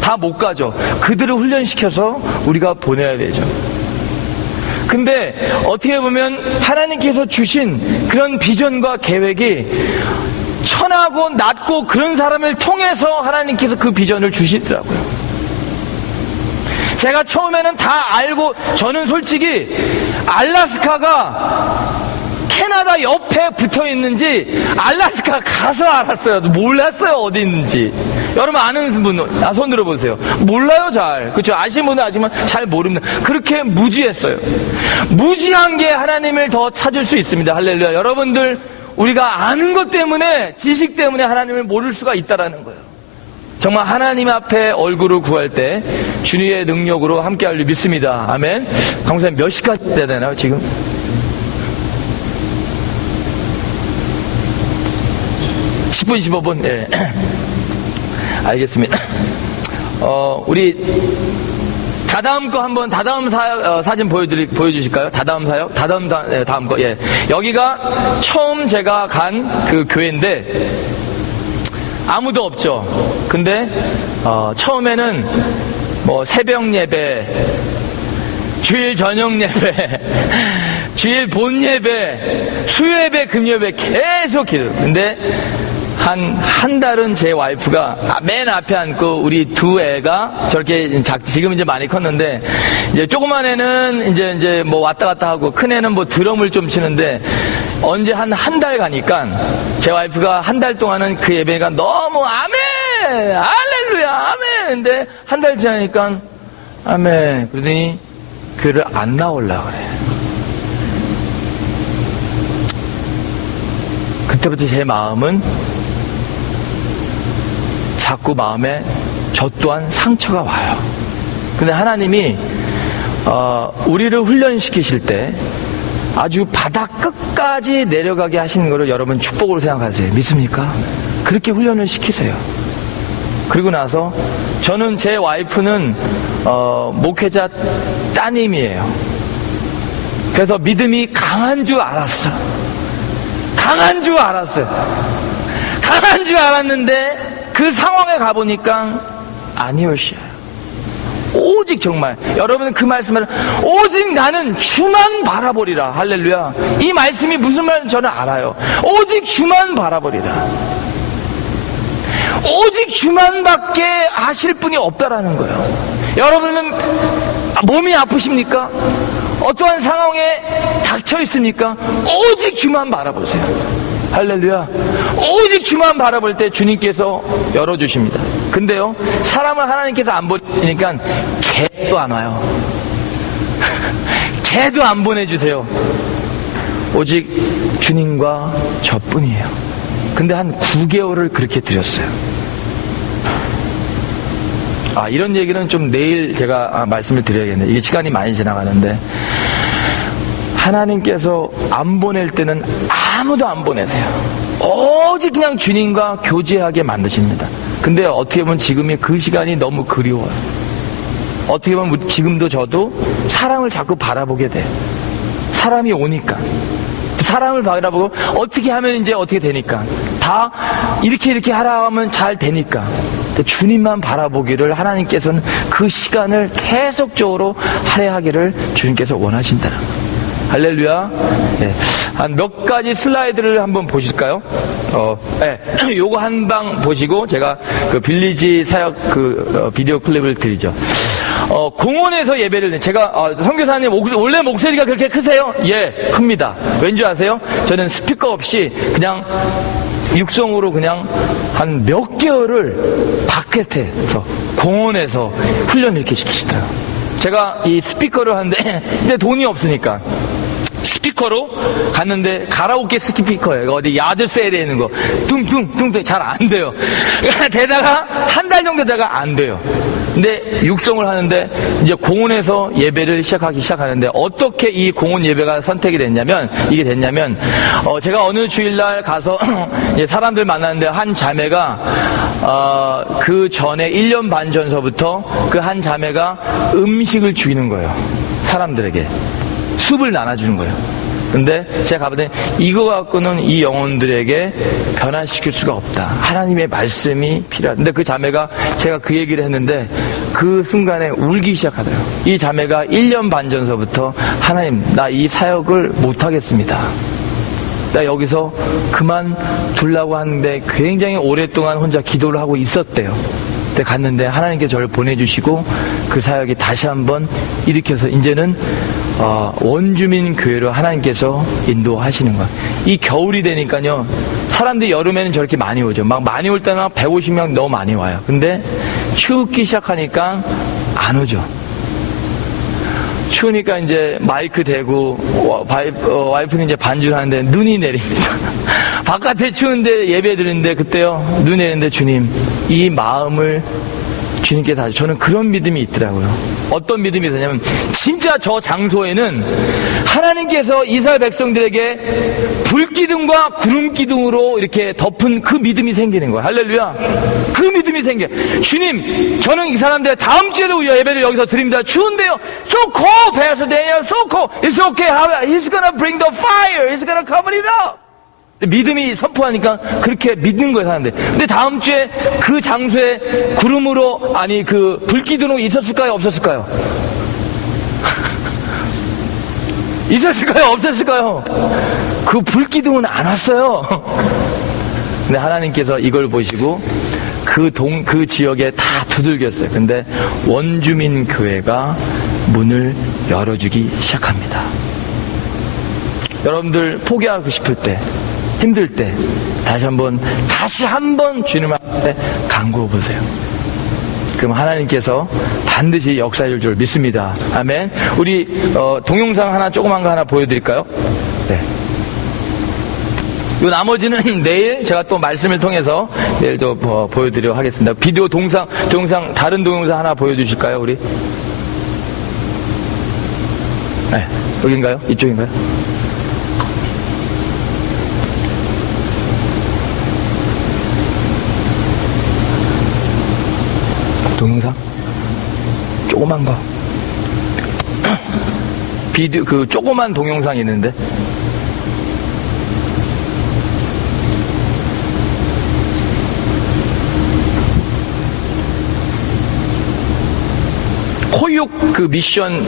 다 못 가죠. 그들을 훈련시켜서 우리가 보내야 되죠. 근데 어떻게 보면 하나님께서 주신 그런 비전과 계획이 천하고 낮고 그런 사람을 통해서 하나님께서 그 비전을 주시더라고요. 제가 처음에는 다 알고, 저는 솔직히 알라스카가 캐나다 옆에 붙어 있는지 알라스카 가서 알았어요. 몰랐어요, 어디 있는지. 여러분 아는 분 손 들어보세요. 몰라요, 잘. 그렇죠? 아시는 분은 아시지만 잘 모릅니다. 그렇게 무지했어요. 무지한 게 하나님을 더 찾을 수 있습니다. 할렐루야. 여러분들, 우리가 아는 것 때문에, 지식 때문에 하나님을 모를 수가 있다라는 거예요. 정말 하나님 앞에 얼굴을 구할 때 주님의 능력으로 함께할 줄 믿습니다. 아멘. 강사님 몇 시까지 돼야 되나요, 지금? (10분) 15분? 예. 알겠습니다. 우리 다다음 거 한번, 다다음 사진 보여주실까요? 다다음 사역? 다음 거, 예. 여기가 처음 제가 간 그 교회인데, 아무도 없죠. 근데, 처음에는 뭐, 새벽 예배, 주일 저녁 예배, 주일 본 예배, 수요 예배, 금 예배 계속 기도. 근데, 한 달은 제 와이프가 맨 앞에 앉고 우리 두 애가 저렇게 지금 이제 많이 컸는데 이제 조그만 애는 이제 뭐 왔다 갔다 하고 큰 애는 뭐 드럼을 좀 치는데 언제 한 달 가니까 제 와이프가 한 달 동안은 그 예배가 너무 아멘! 할렐루야! 아멘! 근데 한 달 지나니까 아멘! 그러더니 교회를 안 나오려고 그래. 그때부터 제 마음은 자꾸 마음에 저 또한 상처가 와요. 근데 하나님이 우리를 훈련시키실 때 아주 바닥 끝까지 내려가게 하시는 것을 여러분 축복으로 생각하세요. 믿습니까? 그렇게 훈련을 시키세요. 그리고 나서 저는 제 와이프는 목회자 따님이에요. 그래서 믿음이 강한 줄 알았어요. 강한 줄 알았어요. 강한 줄 알았는데 그 상황에 가보니까 아니었어요. 오직 정말 여러분은 그 말씀을 오직 나는 주만 바라보리라. 할렐루야. 이 말씀이 무슨 말인지 저는 알아요. 오직 주만 바라보리라. 오직 주만밖에 아실 분이 없다라는 거예요. 여러분은 몸이 아프십니까? 어떠한 상황에 닥쳐 있습니까? 오직 주만 바라보세요. 할렐루야. 오직 주만 바라볼 때 주님께서 열어주십니다. 근데요, 사람을 하나님께서 안 보내니까 개도 안 와요. 개도 안 보내주세요. 오직 주님과 저뿐이에요. 근데 한 9개월을 그렇게 드렸어요. 이런 얘기는 좀 내일 제가 말씀을 드려야겠네요. 이게 시간이 많이 지나가는데, 하나님께서 안 보낼 때는 아무도 안 보내세요. 오직 그냥 주님과 교제하게 만드십니다. 근데 어떻게 보면 지금의 그 시간이 너무 그리워요. 어떻게 보면 지금도 저도 사람을 자꾸 바라보게 돼요. 사람이 오니까. 사람을 바라보고 어떻게 하면 이제 어떻게 되니까. 다 이렇게 하라 하면 잘 되니까. 주님만 바라보기를 하나님께서는 그 시간을 계속적으로 할애하기를 주님께서 원하신다는 거예요. 할렐루야. 네. 한 몇 가지 슬라이드를 한번 보실까요? 요거 한 방 보시고 제가 그 빌리지 사역 비디오 클립을 드리죠. 공원에서 예배를 제가 선교사님 원래 목소리가 그렇게 크세요? 예, 큽니다. 왠지 아세요? 저는 스피커 없이 그냥 육성으로 그냥 한 몇 개월을 바깥에서 공원에서 훈련을 이렇게 시키시더라고요. 제가 이 스피커를 하는데 근데 돈이 없으니까 스피커로 갔는데 가라오케 스피커예요. 어디 야드 세일에 있는 거 뚱뚱 잘 안 돼요. 되다가 한 달 정도 되다가 안 돼요. 근데 육성을 하는데 이제 공원에서 예배를 시작하는데 어떻게 이 공원 예배가 선택이 됐냐면 제가 어느 주일날 가서 이제 사람들 만났는데 한 자매가 그 전에 1년 반 전서부터 그 한 자매가 음식을 주기는 거예요. 사람들에게 숲을 나눠주는 거예요. 근데 제가 가보더니 이거 갖고는 이 영혼들에게 변화시킬 수가 없다. 하나님의 말씀이 필요하다. 근데 그 자매가 제가 그 얘기를 했는데 그 순간에 울기 시작하더라고요. 이 자매가 1년 반 전서부터 하나님, 나 이 사역을 못하겠습니다. 나 여기서 그만두려고 하는데 굉장히 오랫동안 혼자 기도를 하고 있었대요. 그때 갔는데 하나님께서 저를 보내주시고 그 사역이 다시 한번 일으켜서 이제는 원주민 교회로 하나님께서 인도하시는 거야. 이 겨울이 되니까요, 사람들이 여름에는 저렇게 많이 오죠. 막 많이 올 때는 150명 너무 많이 와요. 근데 춥기 시작하니까 안 오죠. 추우니까 이제 마이크 대고 와이프는 이제 반주를 하는데 눈이 내립니다. 바깥에 추운데 예배 드리는데 그때요, 눈이 내리는데 주님, 이 마음을 주님께 다, 저는 그런 믿음이 있더라고요. 어떤 믿음이 있었냐면 진짜 저 장소에는 하나님께서 이스라엘 백성들에게 불기둥과 구름기둥으로 이렇게 덮은 그 믿음이 생기는 거예요. 할렐루야. 그 믿음이 생겨요. 주님, 저는 이 사람들 다음 주에도 예배를 여기서 드립니다. 추운데요. So cold, Pastor Daniel. So cold. It's okay. He's gonna bring the fire. He's gonna cover it up. 믿음이 선포하니까 그렇게 믿는 거예요, 사람들. 근데 다음 주에 그 장소에 구름으로, 아니, 그 불기둥으로 있었을까요? 없었을까요? 있었을까요? 없었을까요? 그 불기둥은 안 왔어요. 근데 하나님께서 이걸 보시고 그 지역에 다 두들겼어요. 근데 원주민 교회가 문을 열어주기 시작합니다. 여러분들 포기하고 싶을 때, 힘들 때 다시 한번 주님 앞에 간구해 보세요. 그럼 하나님께서 반드시 역사해 줄 줄 믿습니다. 아멘. 우리 동영상 하나, 조그만 거 하나 보여드릴까요? 네. 요 나머지는 내일 제가 또 말씀을 통해서 내일 또 보여드리도록 하겠습니다. 비디오 동영상 다른 동영상 하나 보여주실까요, 우리? 네. 여긴가요? 이쪽인가요? 동영상? 조그만 거. 비디오, 그 조그만 동영상이 있는데. 코육 그 미션.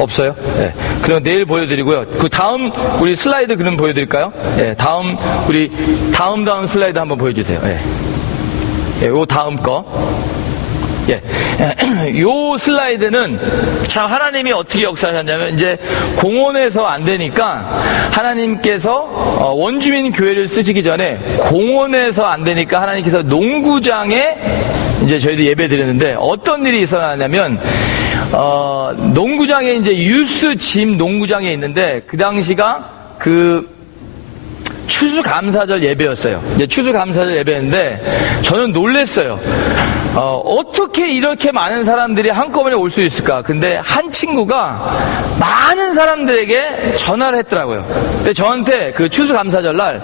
없어요? 네. 그럼 내일 보여드리고요. 그 다음 우리 슬라이드 그럼 보여드릴까요? 네. 다음 슬라이드 한번 보여주세요. 네. 네. 요 다음 거. 예. 요 슬라이드는 참 하나님이 어떻게 역사하셨냐면, 이제 공원에서 안 되니까 하나님께서 원주민 교회를 쓰시기 전에 공원에서 안 되니까 하나님께서 농구장에 이제 저희도 예배 드렸는데, 어떤 일이 있었냐면 농구장에 이제 유스 짐 농구장에 있는데, 그 당시가 그 추수감사절 예배였어요. 이제 추수감사절 예배였는데 저는 놀랬어요. 어떻게 이렇게 많은 사람들이 한꺼번에 올 수 있을까? 근데 한 친구가 많은 사람들에게 전화를 했더라고요. 근데 저한테 그 추수감사절 날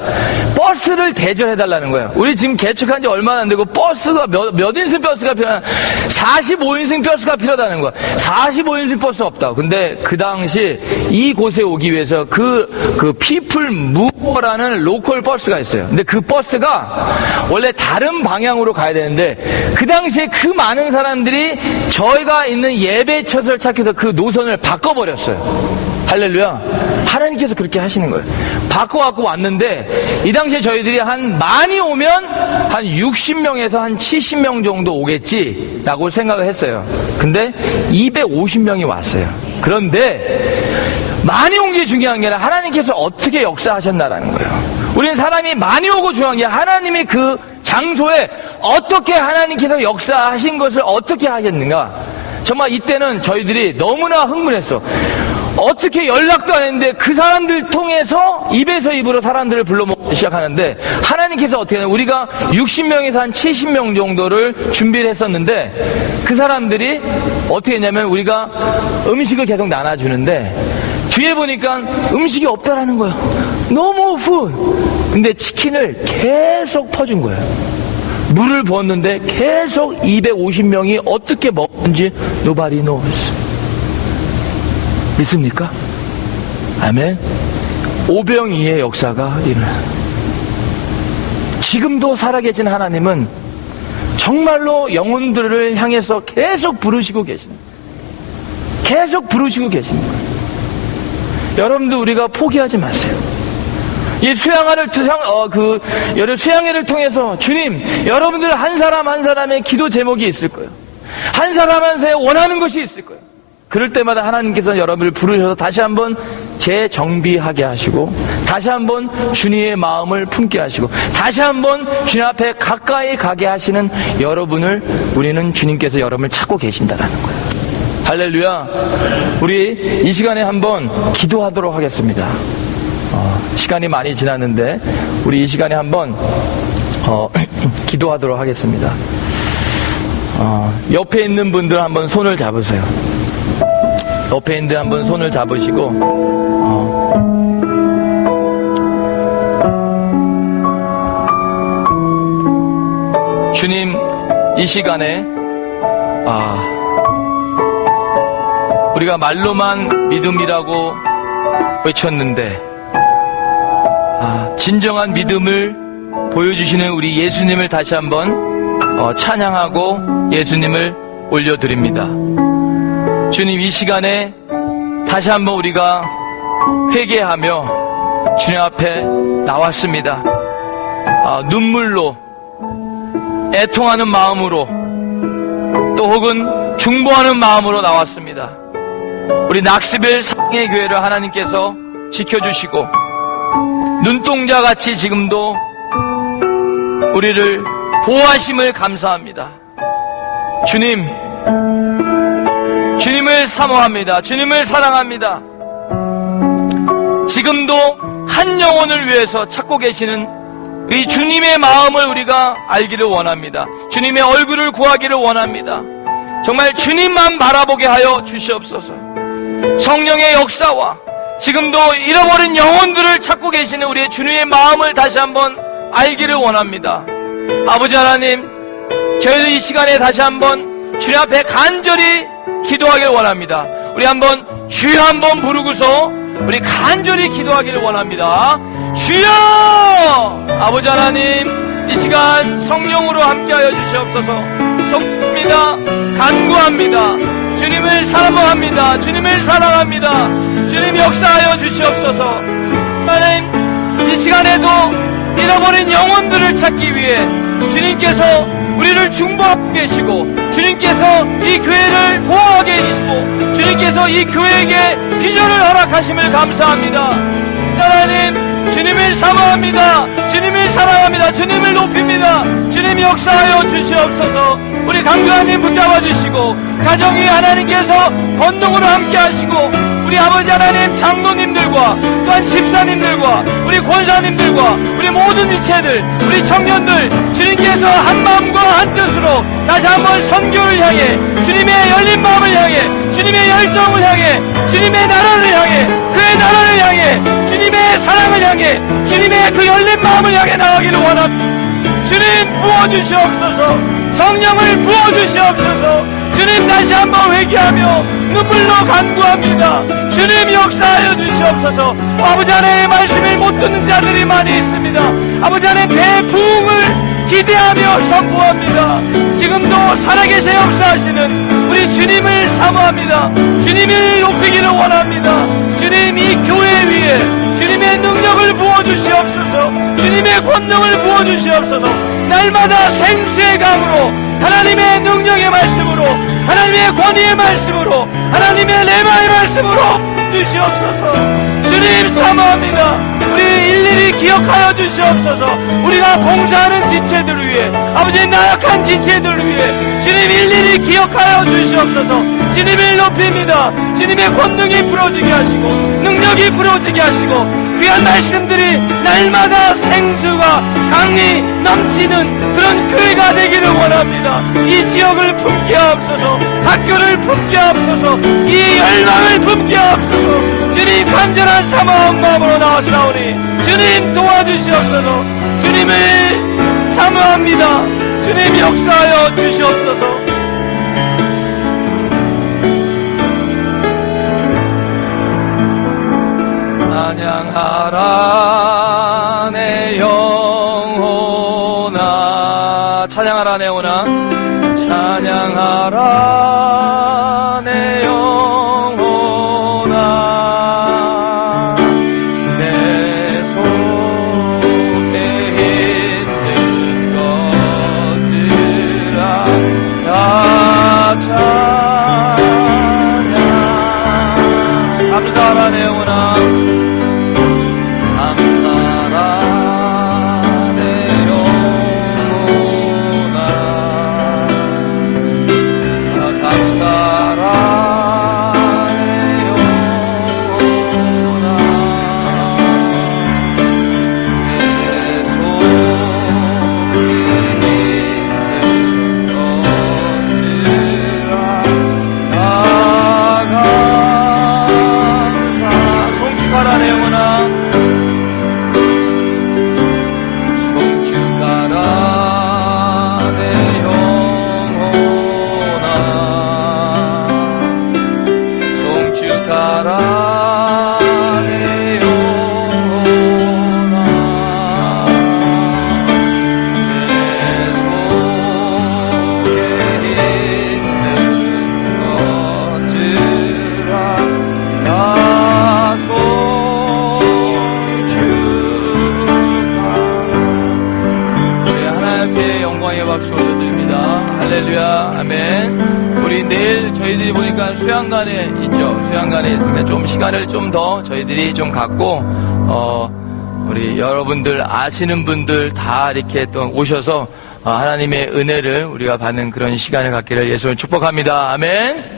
버스를 대절해달라는 거예요. 우리 지금 개척한 지 얼마나 안 되고 버스가 몇 인승 버스가 필요하냐? 45인승 버스가 필요하다는 거야. 45인승 버스 없다고. 근데 그 당시 이곳에 오기 위해서 그 피플 무버라는 로컬 버스가 있어요. 근데 그 버스가 원래 다른 방향으로 가야 되는데, 그 당시에 그 많은 사람들이 저희가 있는 예배처를 찾기위해서 그 노선을 바꿔버렸어요. 할렐루야. 하나님께서 그렇게 하시는 거예요. 바꿔갖고 왔는데, 이 당시에 저희들이 많이 오면 한 60명에서 한 70명 정도 오겠지라고 생각을 했어요. 근데 250명이 왔어요. 그런데 많이 온 게 중요한 게 아니라 하나님께서 어떻게 역사하셨나라는 거예요. 우리는 사람이 많이 오고 중요한 게 하나님이 그 장소에 어떻게 하나님께서 역사하신 것을 어떻게 하셨는가. 정말 이때는 저희들이 너무나 흥분했어. 어떻게 연락도 안 했는데 그 사람들 통해서 입에서 입으로 사람들을 불러모으기 시작하는데, 하나님께서 어떻게 하냐면 우리가 60명에서 한 70명 정도를 준비를 했었는데, 그 사람들이 어떻게 했냐면 우리가 음식을 계속 나눠주는데 뒤에 보니까 음식이 없다라는 거예요. 너무 후분. 근데 치킨을 계속 퍼준 거예요. 물을 부었는데 계속 250명이 어떻게 먹는지 nobody knows. 믿습니까? 아멘. 오병이의 역사가 일어나. 지금도 살아계신 하나님은 정말로 영혼들을 향해서 계속 부르시고 계십니다. 계속 부르시고 계십니다. 여러분도 우리가 포기하지 마세요. 이 수양회를 통해서 주님, 여러분들 한 사람 한 사람의 기도 제목이 있을 거예요. 한 사람 한 사람이 원하는 것이 있을 거예요. 그럴 때마다 하나님께서 여러분을 부르셔서 다시 한번 재정비하게 하시고, 다시 한번 주님의 마음을 품게 하시고, 다시 한번 주님 앞에 가까이 가게 하시는 여러분을, 우리는 주님께서 여러분을 찾고 계신다라는 거예요. 할렐루야. 우리 이 시간에 한번 기도하도록 하겠습니다. 시간이 많이 지났는데 우리 이 시간에 한번 기도하도록 하겠습니다. 옆에 있는 분들 한번 손을 잡으세요. 옆에 있는 한번 손을 잡으시고, 주님, 이 시간에 우리가 말로만 믿음이라고 외쳤는데, 진정한 믿음을 보여주시는 우리 예수님을 다시 한번 찬양하고 예수님을 올려드립니다. 주님, 이 시간에 다시 한번 우리가 회개하며 주님 앞에 나왔습니다. 눈물로, 애통하는 마음으로, 또 혹은 중보하는 마음으로 나왔습니다. 우리 낙스빌 사랑의 교회를 하나님께서 지켜주시고 눈동자같이 지금도 우리를 보호하심을 감사합니다. 주님, 주님을 사모합니다. 주님을 사랑합니다. 지금도 한 영혼을 위해서 찾고 계시는 이 주님의 마음을 우리가 알기를 원합니다. 주님의 얼굴을 구하기를 원합니다. 정말 주님만 바라보게 하여 주시옵소서. 성령의 역사와 지금도 잃어버린 영혼들을 찾고 계시는 우리의 주님의 마음을 다시 한번 알기를 원합니다. 아버지 하나님, 저희도 이 시간에 다시 한번 주님 앞에 간절히 기도하기를 원합니다. 우리 한번 주여 한번 부르고서 우리 간절히 기도하기를 원합니다. 주여! 아버지 하나님, 이 시간 성령으로 함께하여 주시옵소서. 성령입니다. 간구합니다. 주님을 사모합니다. 주님을 사랑합니다. 주님 역사하여 주시옵소서. 하나님, 이 시간에도 잃어버린 영혼들을 찾기 위해 주님께서 우리를 중보하고 계시고, 주님께서 이 교회를 보호하게 해주시고, 주님께서 이 교회에게 비전을 허락하심을 감사합니다. 하나님, 주님을 사모합니다. 주님을 사랑합니다. 주님을 높입니다. 주님 역사하여 주시옵소서. 우리 강교하님 붙잡아 주시고, 가정이 하나님께서 권능으로 함께 하시고, 우리 아버지 하나님 장로님들과 또한 집사님들과 우리 권사님들과 우리 모든 지체들, 우리 청년들, 주님께서 한 마음과 한 뜻으로 다시 한번 선교를 향해, 주님의 열린 마음을 향해, 주님의 열정을 향해, 주님의 나라를 향해, 그의 나라를 향해, 주님의 사랑을 향해, 주님의 그 열린 마음을 향해 나가기를 원합니다. 주님 부어주시옵소서. 성령을 부어주시옵소서. 주님 다시 한번 회개하며 눈물로 간구합니다. 주님 역사하여 주시옵소서. 아버지 하나님의 말씀을 못 듣는 자들이 많이 있습니다. 아버지 하나님 대부흥을 기대하며 선포합니다. 지금도 살아계셔 역사하시는 우리 주님을 사모합니다. 주님을 높이기를 원합니다. 주님 이 교회 위에 주님의 능력을 부어주시옵소서. 주님의 권능을 부어주시옵소서. 날마다 생수의 강으로 하나님의 능력의 말씀으로, 하나님의 권위의 말씀으로, 하나님의 레마의 말씀으로 주시옵소서. 주님 사모합니다. 우리 일일이 기억하여 주시옵소서. 우리가 봉사하는 지체들을 위해, 아버지 나약한 지체들을 위해 주님 일일이 주님이 기억하여 주시옵소서. 주님을 높입니다. 주님의 권능이 부러지게 하시고 능력이 부러지게 하시고 귀한 말씀들이 날마다 생수가 강이 넘치는 그런 교회가 되기를 원합니다. 이 지역을 품게 하옵소서. 학교를 품게 하옵소서. 이 열망을 품게 하옵소서. 주님 간절한 사모한 마음으로 나왔사오니 주님 도와주시옵소서. 주님을 사모합니다. 주님 역사하여 주시옵소서. 찬양하라 내 영혼아, 찬양하라 내 영혼아, 찬양하라 내 영혼아, 내 속에 있는 것들아 다 찬양. 감사하라 내 영혼아, 할렐루야, 아멘. 우리 내일 저희들이 보니까 수양관에 있죠. 수양관에 있으면 좀 시간을 좀 더 저희들이 좀 갖고, 우리 여러분들 아시는 분들 다 이렇게 또 오셔서 하나님의 은혜를 우리가 받는 그런 시간을 갖기를 예수를 축복합니다. 아멘.